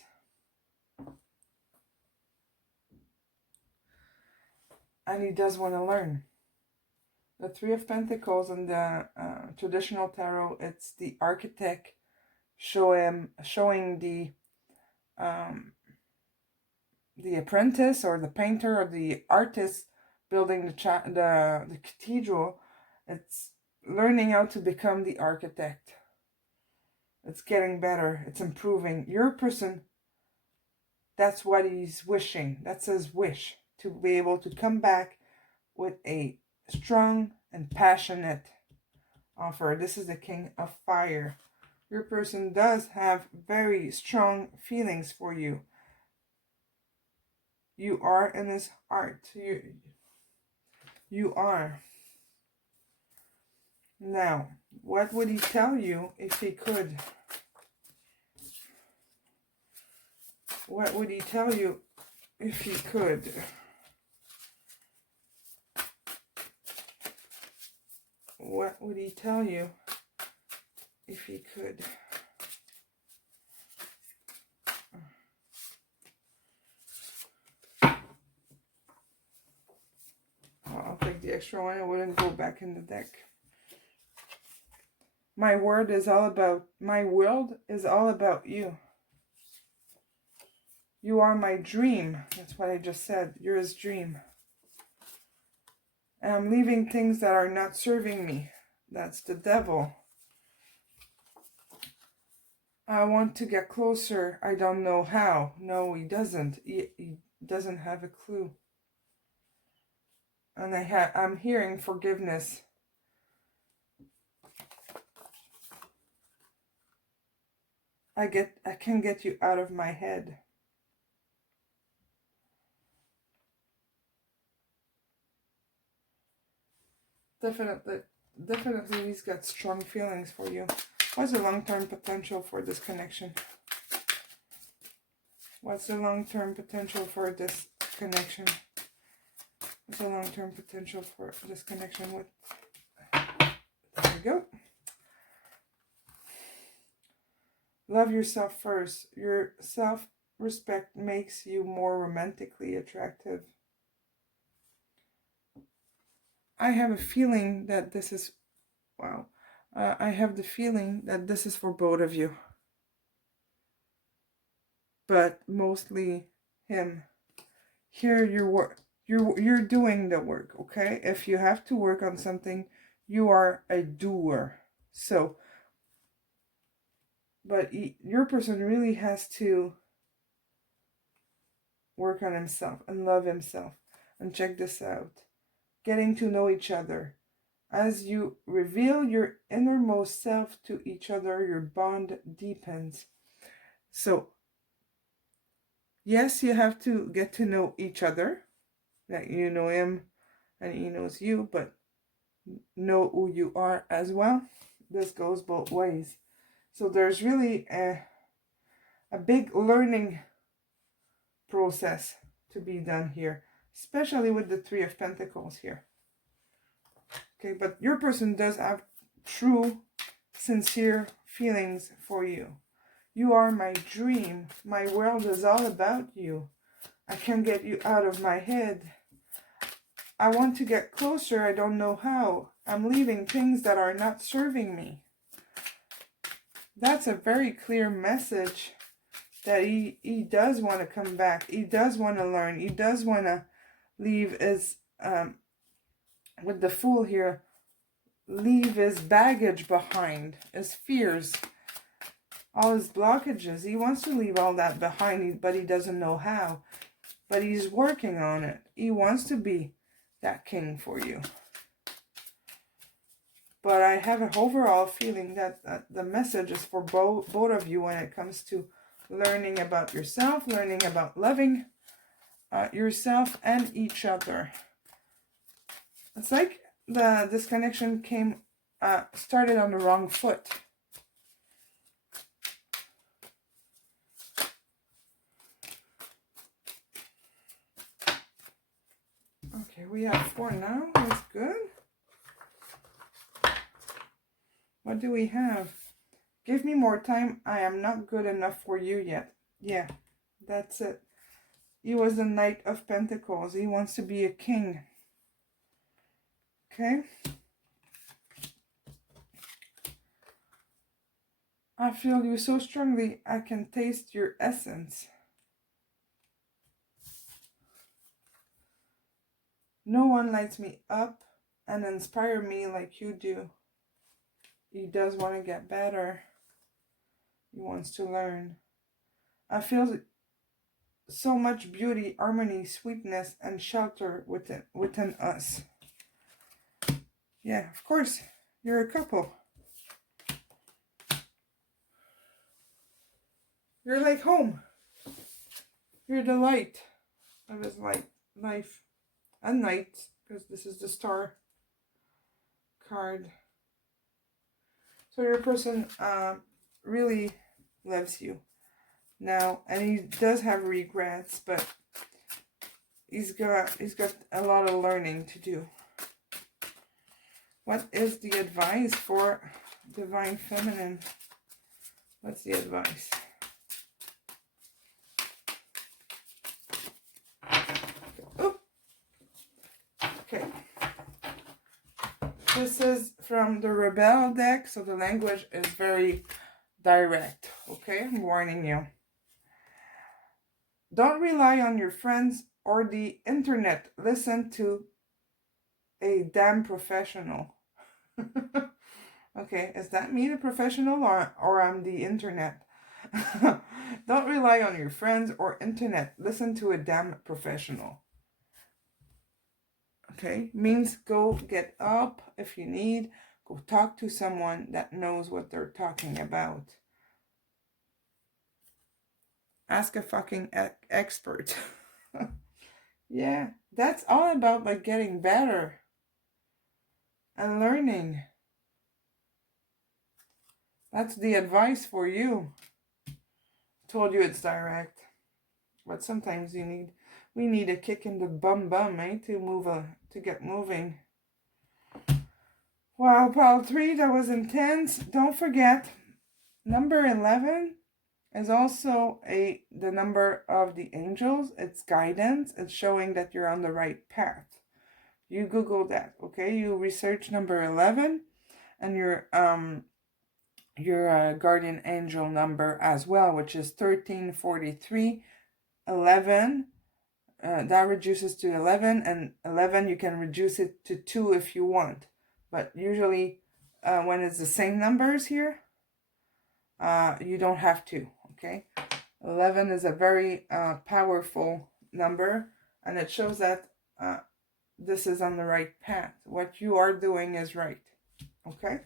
And he does want to learn. The Three of Pentacles in the traditional tarot, it's the architect showing the apprentice or the painter or the artist building the cathedral. It's learning how to become the architect. It's getting better. It's improving. Your person, that's what he's wishing. That's his wish, to be able to come back with a strong and passionate offer. This is the King of Fire. Your person does have very strong feelings for you. You are in his heart. You are. Now, what would he tell you if he could? What would he tell you if he could? What would he tell you if he could? I'll take the extra one. I wouldn't go back in the deck. My world is all about you. You are my dream. That's what I just said. You're his dream. And I'm leaving things that are not serving me. That's the devil. I want to get closer. I don't know how. No, he doesn't. He doesn't have a clue. And I'm hearing forgiveness. I can get you out of my head. Definitely he's got strong feelings for you. What's the long-term potential for this connection? What's the long-term potential for this connection? What's the long-term potential for this connection with... There we go. Love yourself first. Your self-respect makes you more romantically attractive. I have a feeling that this is... Wow. I have the feeling that this is for both of you. But mostly him. Here you're doing the work, okay? If you have to work on something, you are a doer. So, but your person really has to work on himself and love himself. And check this out. Getting to know each other. As you reveal your innermost self to each other, your bond deepens. So, yes, you have to get to know each other. That you know him and he knows you, but know who you are as well. This goes both ways. So there's really a big learning process to be done here, especially with the Three of Pentacles here. Okay, but your person does have true, sincere feelings for you. You are my dream. My world is all about you. I can't get you out of my head. I want to get closer. I don't know how. I'm leaving things that are not serving me. That's a very clear message that he does want to come back. He does want to learn. He does want to leave his, with the Fool here, leave his baggage behind, his fears, all his blockages. He wants to leave all that behind, but he doesn't know how. But he's working on it. He wants to be that king for you. But I have an overall feeling that the message is for both of you when it comes to learning about yourself, learning about loving yourself and each other. It's like this connection started on the wrong foot. Okay, we have 4 now. That's good. What do we have? Give me more time. I am not good enough for you yet. Yeah, that's it. He was the Knight of Pentacles. He wants to be a king. Okay. I feel you so strongly. I can taste your essence. No one lights me up and inspire me like you do. He does want to get better. He wants to learn. I feel so much beauty, harmony, sweetness, and shelter within us. Yeah, of course, you're a couple. You're like home. You're the light of his life and night, because this is the Star card. So your person really loves you now, and he does have regrets, but he's got a lot of learning to do. What is the advice for Divine Feminine? What's the advice? Oh, okay. This is from the Rebel deck, so the language is very direct, okay? I'm warning you. Don't rely on your friends or the internet. Listen to a damn professional. Okay, is that me the professional or I'm the internet? Don't rely on your friends or internet. Listen to a damn professional. Okay, means go get up if you need. Go talk to someone that knows what they're talking about. Ask a fucking expert. Yeah, that's all about like getting better and learning. That's the advice for you. Told you it's direct, but sometimes we need a kick in the bum, eh, to get moving. Wow, pile 3, that was intense. Don't forget, number 11 is also the number of the angels. It's guidance. It's showing that you're on the right path. You Google that, okay? You research number 11 and your guardian angel number as well, which is 1343. 11, that reduces to 11, and 11 you can reduce it to 2 if you want. But usually when it's the same numbers here, you don't have to, okay? 11 is a very powerful number, and it shows that this is on the right path. What you are doing is right, okay?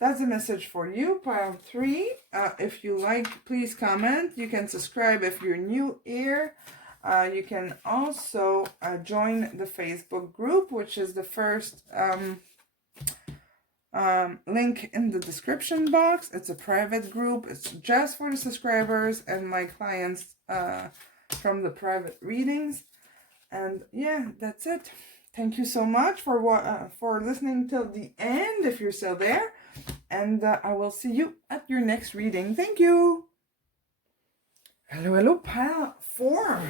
That's a message for you, pile 3. If you like, please comment. You can subscribe if you're new here. You can also join the Facebook group, which is the first link in the description box. It's a private group. It's just for the subscribers and my clients from the private readings. And yeah, that's it. Thank you so much for listening till the end, if you're still there. And I will see you at your next reading. Thank you. Hello, pile 4.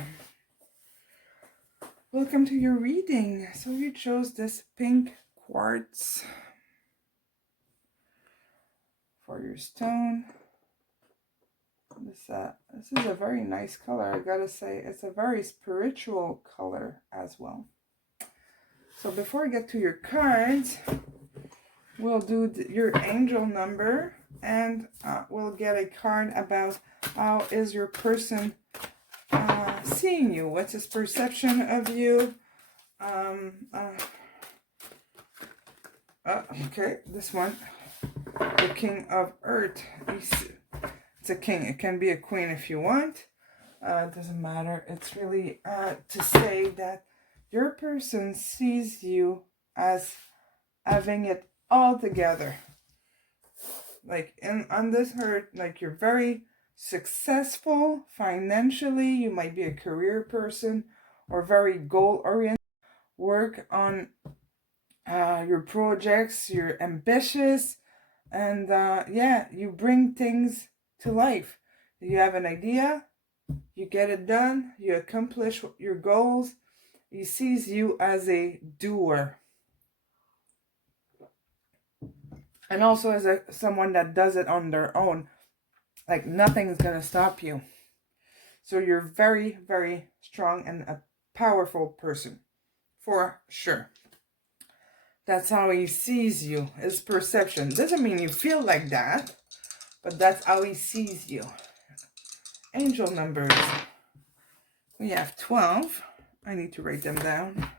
Welcome to your reading. So you chose this pink quartz for your stone. This is a very nice color, I gotta say. It's a very spiritual color as well. So before I get to your cards, we'll do your angel number, and we'll get a card about how is your person seeing you. What's his perception of you? Okay, this one, the King of Earth. It's a king. It can be a queen if you want. It doesn't matter. It's really to say that your person sees you as having it all together. Like on this earth, like you're very successful financially. You might be a career person or very goal-oriented. Work on your projects. You're ambitious. And yeah, you bring things to life. You have an idea. You get it done. You accomplish your goals. He sees you as a doer. And also as someone that does it on their own. Like nothing's going to stop you. So you're very, very strong and a powerful person. For sure. That's how he sees you. His perception. Doesn't mean you feel like that. But that's how he sees you. Angel numbers. We have 12. I need to write them down.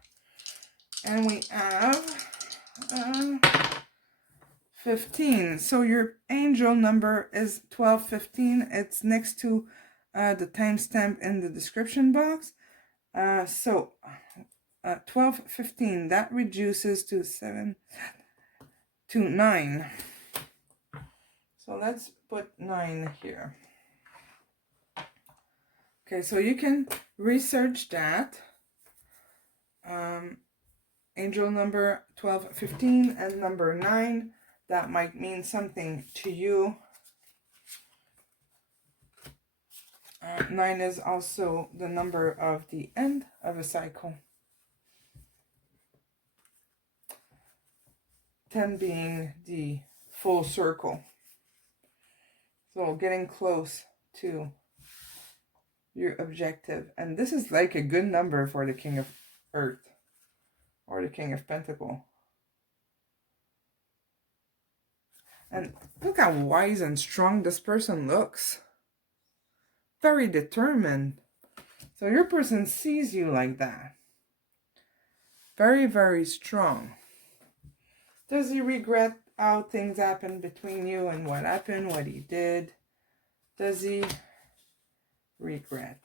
And we have 15. So your angel number is 1215. It's next to the timestamp in the description box. So 1215, that reduces to 9. So let's put 9 here. Okay, so you can research that. Angel number 1215 and number 9. That might mean something to you. 9 is also the number of the end of a cycle. 10 being the full circle. So getting close to your objective. And this is like a good number for the King of Earth or the King of Pentacle. And look how wise and strong this person looks. Very determined. So your person sees you like that. Very, very strong. Does he regret how things happened between you and what happened, what he did? Does he regret?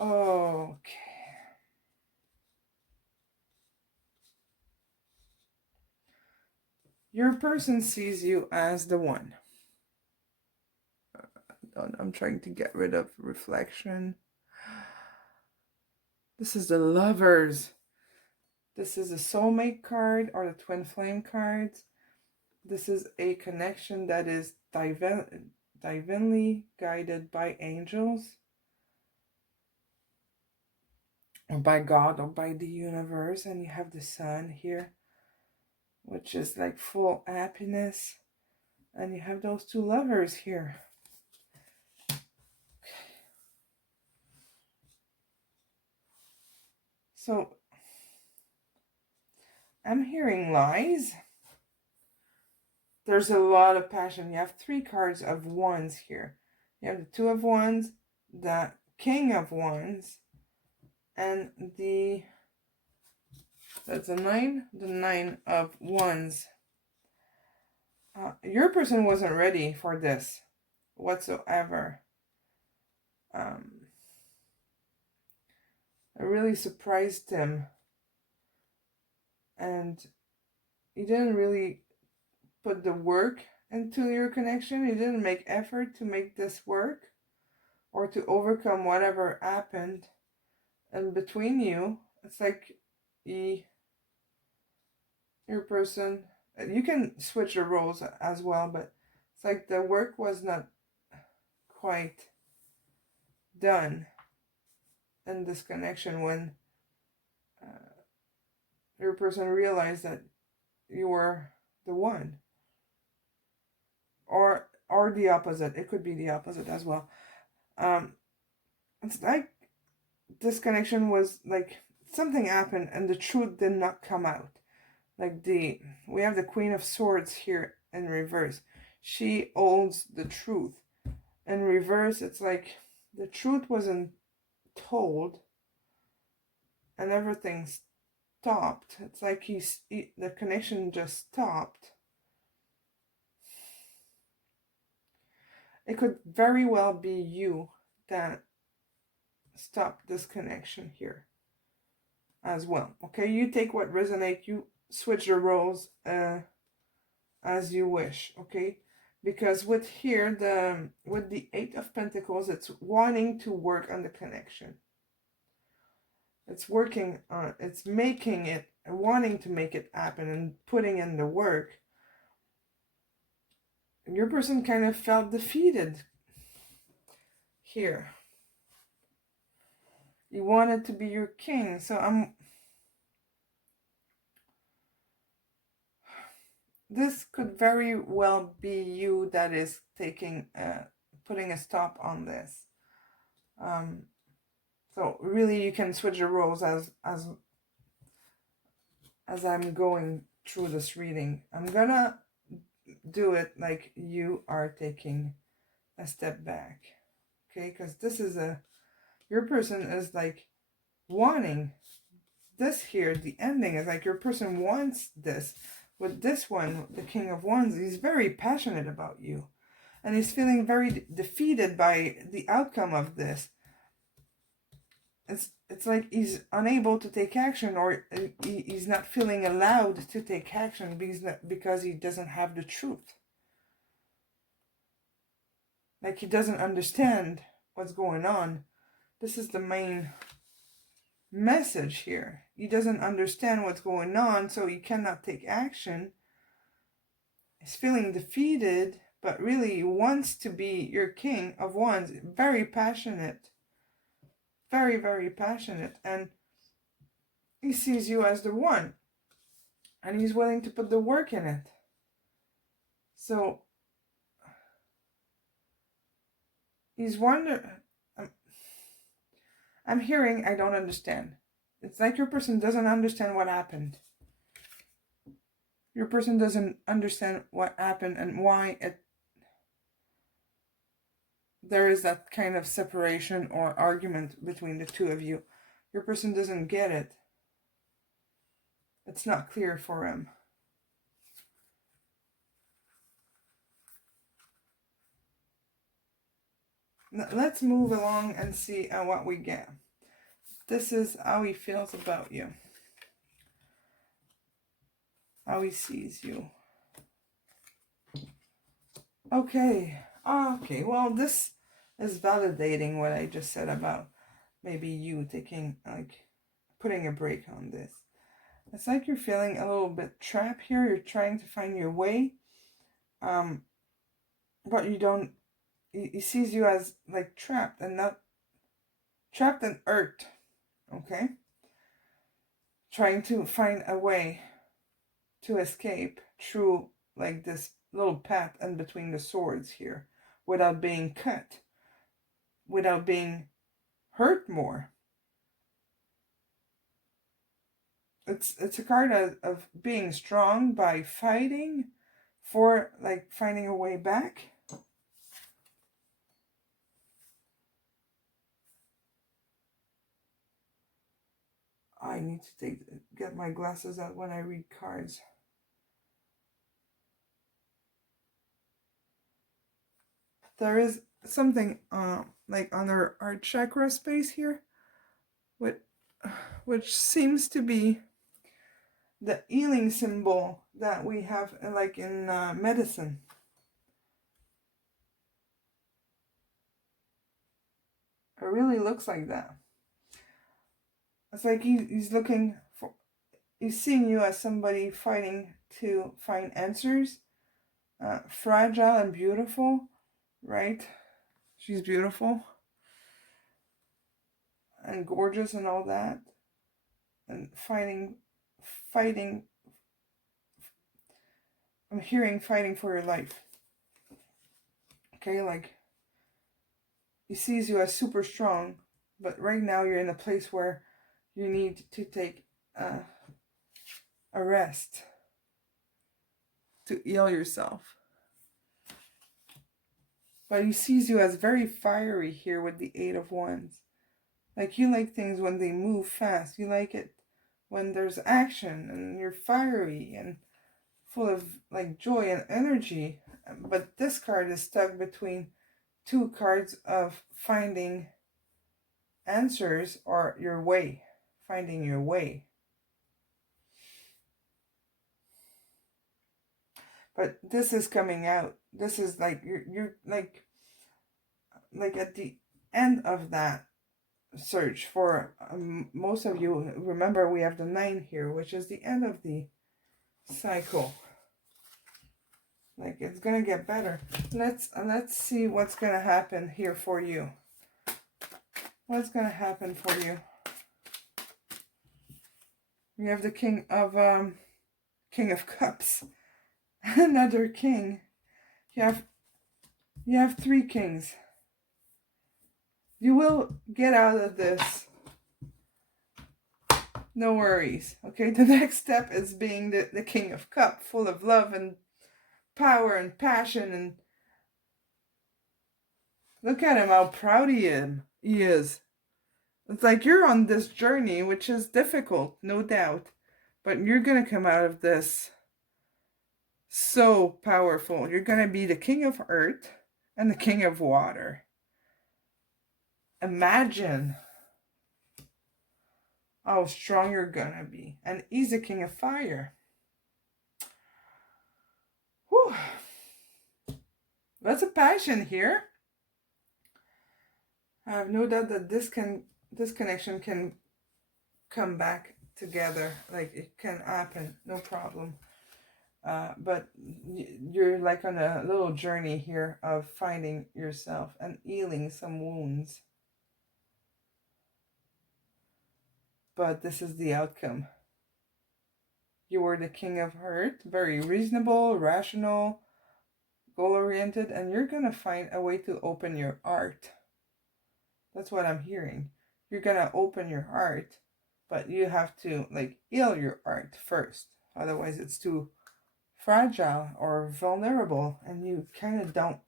Okay. Your person sees you as the one. I'm trying to get rid of reflection. This is the Lovers. This is a soulmate card or the twin flame cards. This is a connection that is divinely guided by angels, or by God, or by the universe. And you have the sun here, which is like full happiness. And you have those two lovers here. So I'm hearing lies. There's a lot of passion. You have 3 cards of wands here. You have the 2 of wands, the King of wands, and that's a 9, the 9 of wands. Your person wasn't ready for this whatsoever. It really surprised him, and he didn't really put the work into your connection. He didn't make effort to make this work or to overcome whatever happened. And between you, it's like your person, you can switch the roles as well, but it's like the work was not quite done in this connection when your person realized that you were the one, or the opposite. It could be the opposite as well. It's like this connection was like something happened and the truth did not come out. Like we have the Queen of Swords here in reverse. She holds the truth. In reverse, it's like the truth wasn't told and everything stopped. It's like the connection just stopped. It could very well be you that stopped this connection here as well. Okay, you take what resonates, you switch the roles as you wish. Okay, because with here with the 8 of Pentacles, it's wanting to work on the connection. It's working on, it's making it, wanting to make it happen and putting in the work. Your person kind of felt defeated here. You wanted to be your king. So this could very well be you that is taking, putting a stop on this. So really you can switch the roles as I'm going through this reading. I'm gonna do it like you are taking a step back. Okay, because this is your person is like wanting this here. The ending is like your person wants this. With this one, the King of Wands, he's very passionate about you. And he's feeling very defeated by the outcome of this. It's like he's unable to take action, or he's not feeling allowed to take action because he doesn't have the truth. Like he doesn't understand what's going on. This is the main message here. He doesn't understand what's going on, so he cannot take action. He's feeling defeated, but really wants to be your King of Wands. Very passionate very, very passionate, and he sees you as the one, and he's willing to put the work in it. So he's wondering, I'm hearing, I don't understand. It's like your person doesn't understand what happened. Your person doesn't understand what happened and why there is that kind of separation or argument between the two of you. Your person doesn't get it. It's not clear for him. Let's move along and see what we get. This is how he feels about you. How he sees you. Okay. Okay, well, this is validating what I just said about maybe you taking, putting a break on this. It's like you're feeling a little bit trapped here. You're trying to find your way. But you don't, he sees you as like trapped and hurt. Okay? Trying to find a way to escape through like this little path in between the swords here without being cut, without being hurt more. It's a card of being strong by fighting for like finding a way back. I need to get my glasses out when I read cards. There is something like on our chakra space here, which seems to be the healing symbol that we have like in medicine. It really looks like that. It's like he's looking for, he's seeing you as somebody fighting to find answers. Fragile and beautiful, right? She's beautiful and gorgeous and all that. And fighting. I'm hearing fighting for your life. Okay, like he sees you as super strong, but right now you're in a place where you need to take a rest to heal yourself. But he sees you as very fiery here with the 8 of Wands. Like you like things when they move fast. You like it when there's action and you're fiery and full of like joy and energy. But this card is stuck between 2 cards of finding answers or your way, finding your way. But this is coming out. This is like you're like at the end of that search for most of you. Remember, we have the 9 here, which is the end of the cycle. Like it's gonna get better. Let's see what's gonna happen here for you. What's gonna happen for you? We have the King of Cups. Another king. You have 3 kings. You will get out of this. No worries. Okay, the next step is being the King of Cups, full of love and power and passion. And look at him, how proud he is. It's like you're on this journey, which is difficult, no doubt. But you're going to come out of this so powerful. You're going to be the King of Earth and the King of Water. Imagine how strong you're going to be. And he's the King of Fire. Whew. Lots of passion here. I have no doubt that this connection can come back together. Like it can happen, no problem. But you're like on a little journey here of finding yourself and healing some wounds. but this is the outcome. You were the king of heart, very reasonable, rational, goal-oriented, and you're going to find a way to open your heart. That's what I'm hearing. You're going to open your heart, but you have to like heal your heart first. Otherwise, it's too fragile or vulnerable, and you kind of don't.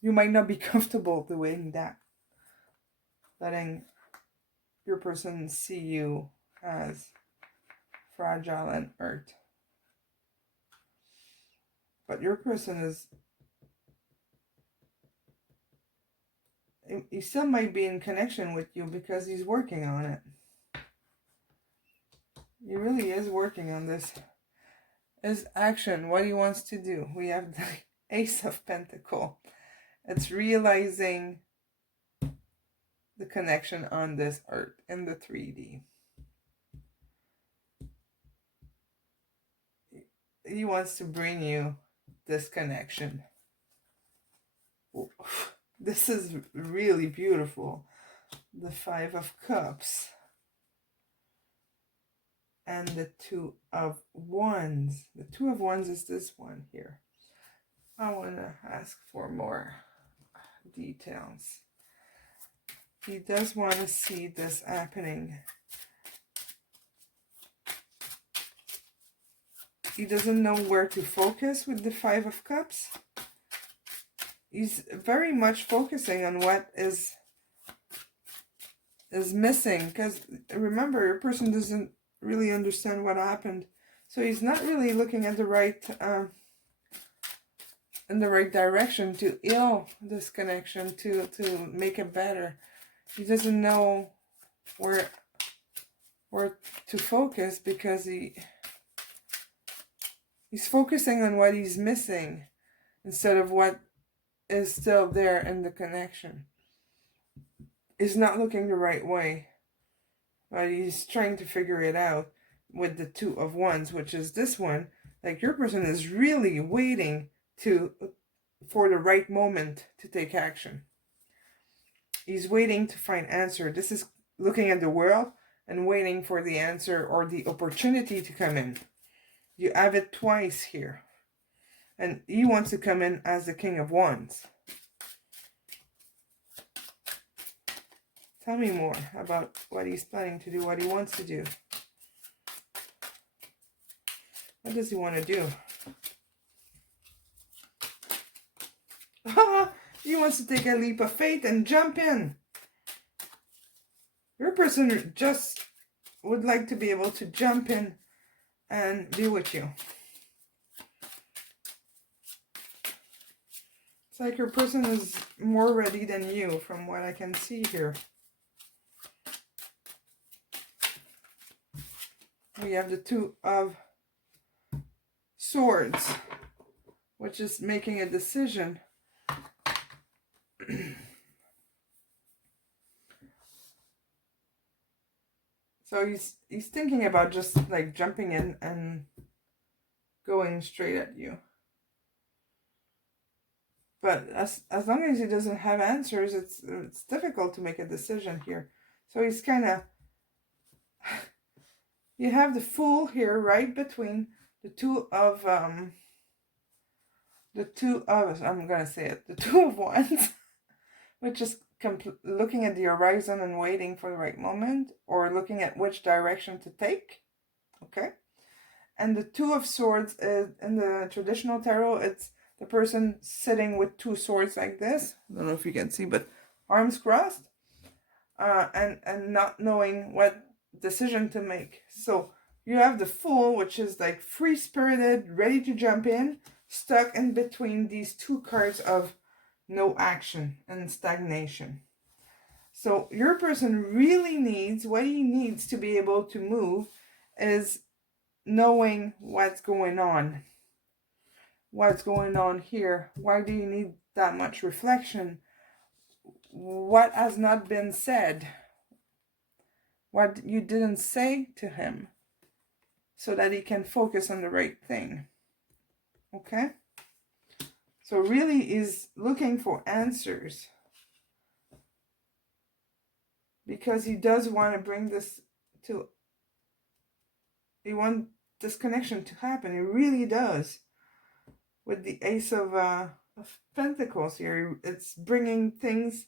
You might not be comfortable doing that. Letting your person see you as fragile and hurt. But your person is, he still might be in connection with you because he's working on it. He really is working on this. His action, what he wants to do. We have the Ace of Pentacles. It's realizing the connection on this earth in the 3D. He wants to bring you this connection. This is really beautiful. The 5 of Cups. And the 2 of Wands. The 2 of Wands is this one here. I want to ask for more details. He does want to see this happening. He doesn't know where to focus with the 5 of Cups. He's very much focusing on what is missing. Because remember, your person doesn't really understand what happened. So he's not really looking at the right, in the right direction to heal this connection, to make it better. He doesn't know where to focus because he's focusing on what he's missing instead of what is still there in the connection. He's not looking the right way, but he's trying to figure it out with the 2 of Wands, which is this one. Like, your person is really waiting for the right moment to take action. He's waiting to find answer. This is looking at the world and waiting for the answer or the opportunity to come in. You have it twice here. And he wants to come in as the King of Wands. Tell me more about what he's planning to do, what he wants to do. What does he want to do? He wants to take a leap of faith and jump in. Your person just would like to be able to jump in and be with you. It's like your person is more ready than you from what I can see here. We have the 2 of Swords, which is making a decision. So he's thinking about just like jumping in and going straight at you. But as long as he doesn't have answers, it's difficult to make a decision here. So he's kind of, you have the Fool here right between the 2 of I'm gonna say it, the 2 of Wands, which is looking at the horizon and waiting for the right moment, or looking at which direction to take. Okay. And the 2 of Swords is, in the traditional tarot, it's the person sitting with 2 swords like this. I don't know if you can see, but arms crossed, and not knowing what decision to make. So you have the Fool, which is like free-spirited, ready to jump in, stuck in between these 2 cards of no action and stagnation. So your person really needs, what he needs to be able to move is knowing what's going on. What's going on here? Why do you need that much reflection? What has not been said? What you didn't say to him so that he can focus on the right thing. Okay? So really is looking for answers. because he does want to bring this to, he wants this connection to happen. He really does. With the Ace of Pentacles here, it's bringing things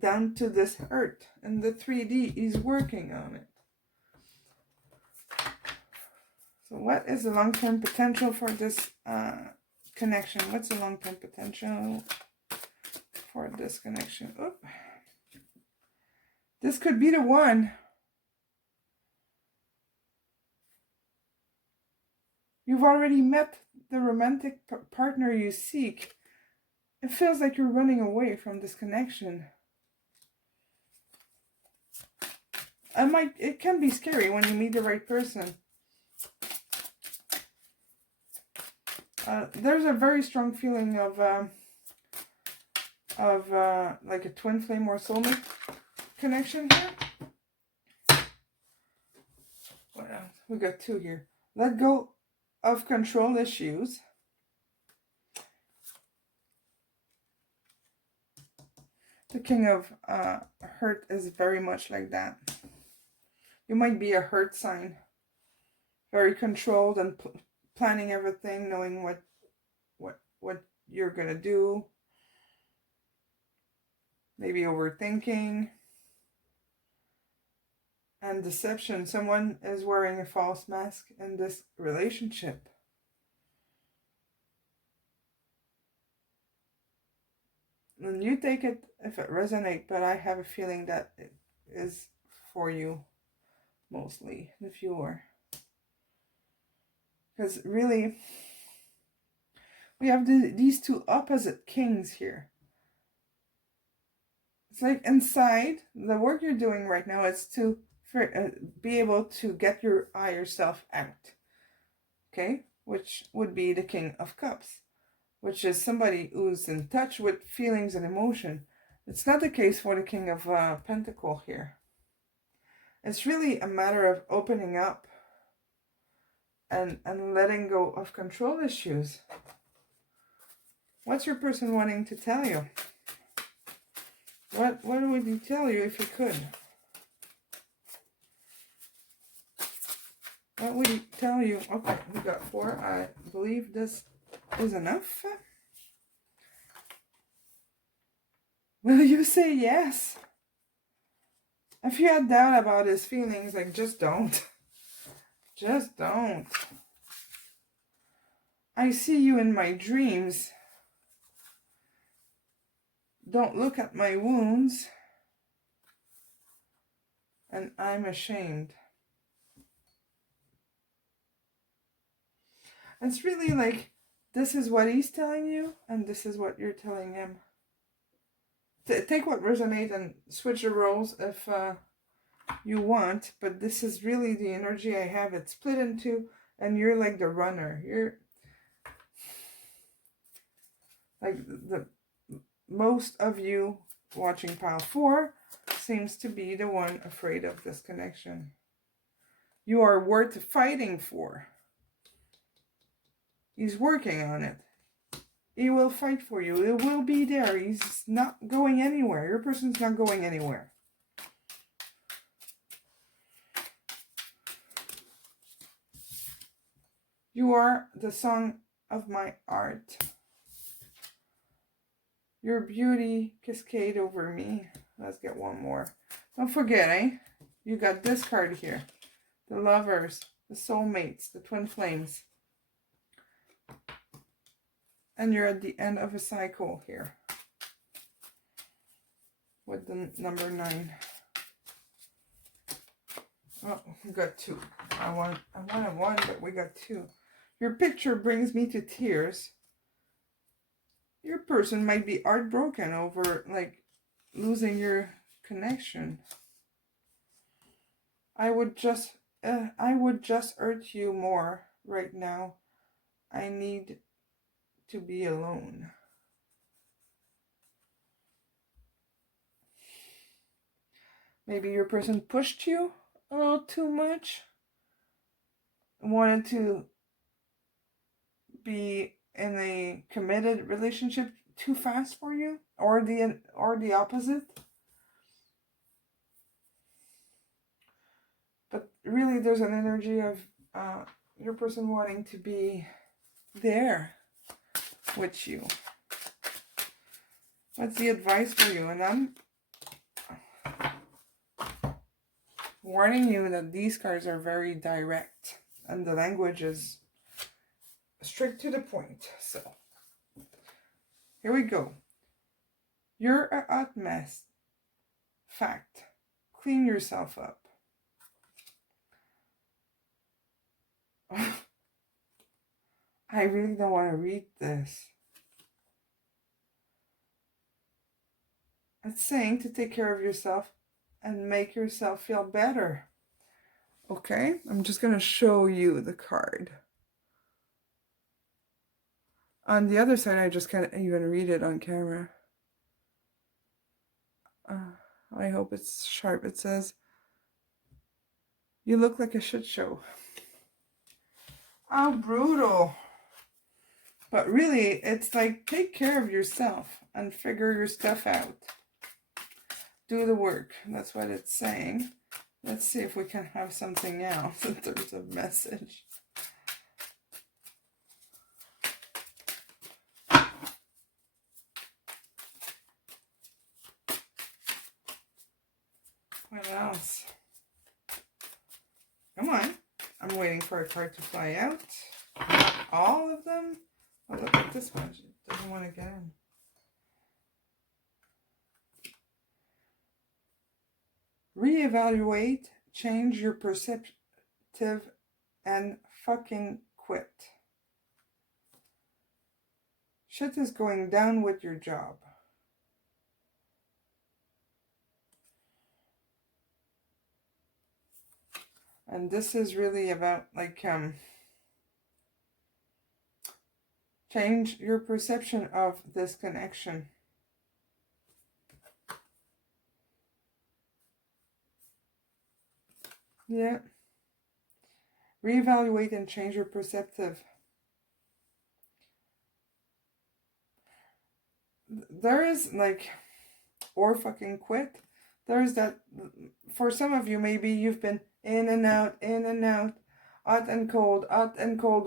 down to this earth. And the 3D, he's working on it. So what is the long-term potential for this connection? What's the long-term potential for this connection? Oop. This could be the one. You've already met the romantic partner you seek. It feels like you're running away from this connection. It can be scary when you meet the right person. There's a very strong feeling of like a twin flame or soulmate connection here. What else? We got two here. Let go of control issues. The King of Hurt is very much like that. You might be a hurt sign. Very controlled and planning everything, knowing what you're going to do. Maybe overthinking. And deception. Someone is wearing a false mask in this relationship. And you take it if it resonates, but I have a feeling that it is for you mostly, the viewer. Because really, we have these two opposite kings here. It's like inside, the work you're doing right now is to be able to get yourself out. Okay? Which would be the King of Cups. Which is somebody who's in touch with feelings and emotion. It's not the case for the King of Pentacles here. It's really a matter of opening up and letting go of control issues. What's your person wanting to tell you? What would you tell you if you could? What would he tell you? Okay, we got 4. I believe this is enough. Will you say yes? If you had doubt about his feelings, like, just don't. Just don't. I see you in my dreams. Don't look at my wounds. And I'm ashamed. It's really like, this is what he's telling you, and this is what you're telling him. Take what resonates and switch the roles if you want, but this is really the energy I have. It's split in two, and you're like the runner. You're like the most of you watching pile 4 seems to be the one afraid of this connection. You are worth fighting for. He's working on it. He will fight for you. It will be there. He's not going anywhere. Your person's not going anywhere. You are the song of my art. Your beauty cascade over me. Let's get one more. Don't forget, you got this card here. The lovers, the soulmates, the twin flames. And you're at the end of a cycle here. With the number 9. Oh, we got 2. I wanted 1, but we got 2. Your picture brings me to tears. Your person might be heartbroken over, like, losing your connection. I would just hurt you more right now. I need to be alone. Maybe your person pushed you a little too much. Wanted to be in a committed relationship too fast for you, or the opposite. really there's an energy of your person wanting to be there with you. What's the advice for you? And I'm warning you that these cards are very direct and the language is straight to the point. So here we go. You're a hot mess. Fact. Clean yourself up. I really don't want to read this. It's saying to take care of yourself and make yourself feel better. Okay, I'm just going to show you the card. On the other side, I just can't even read it on camera. I hope it's sharp. It says, you look like a shit show. How brutal. But really, it's like, take care of yourself and figure your stuff out. Do the work. That's what it's saying. Let's see if we can have something else in terms of message. What else? Come on. I'm waiting for a card to fly out. Not all of them. Oh, look at this one. It doesn't want to get in. Reevaluate, change your perspective, and fucking quit. Shit is going down with your job. And this is really about, like, change your perception of this connection. Yeah. Reevaluate and change your perspective. There is, like, or fucking quit. There's that, for some of you, maybe you've been in and out, hot and cold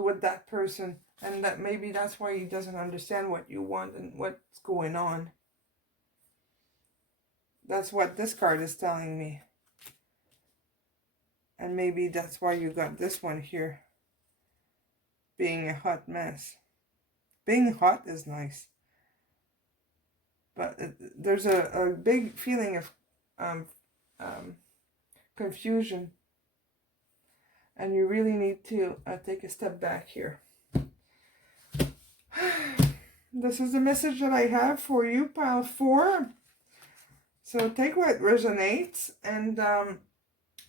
with that person. And that maybe that's why he doesn't understand what you want and what's going on. That's what this card is telling me. And maybe that's why you got this one here. Being a hot mess. Being hot is nice. But there's a big feeling of confusion. And you really need to take a step back here. This is the message that I have for you, pile 4. So take what resonates, and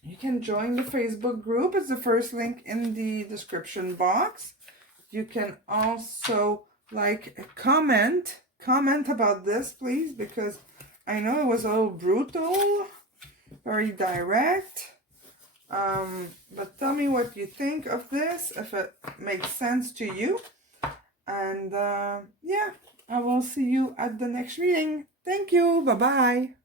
you can join the Facebook group. It's the first link in the description box. You can also comment about this, please, because I know it was a little brutal, very direct. But tell me what you think of this, if it makes sense to you. And yeah, I will see you at the next reading. Thank you. Bye-bye.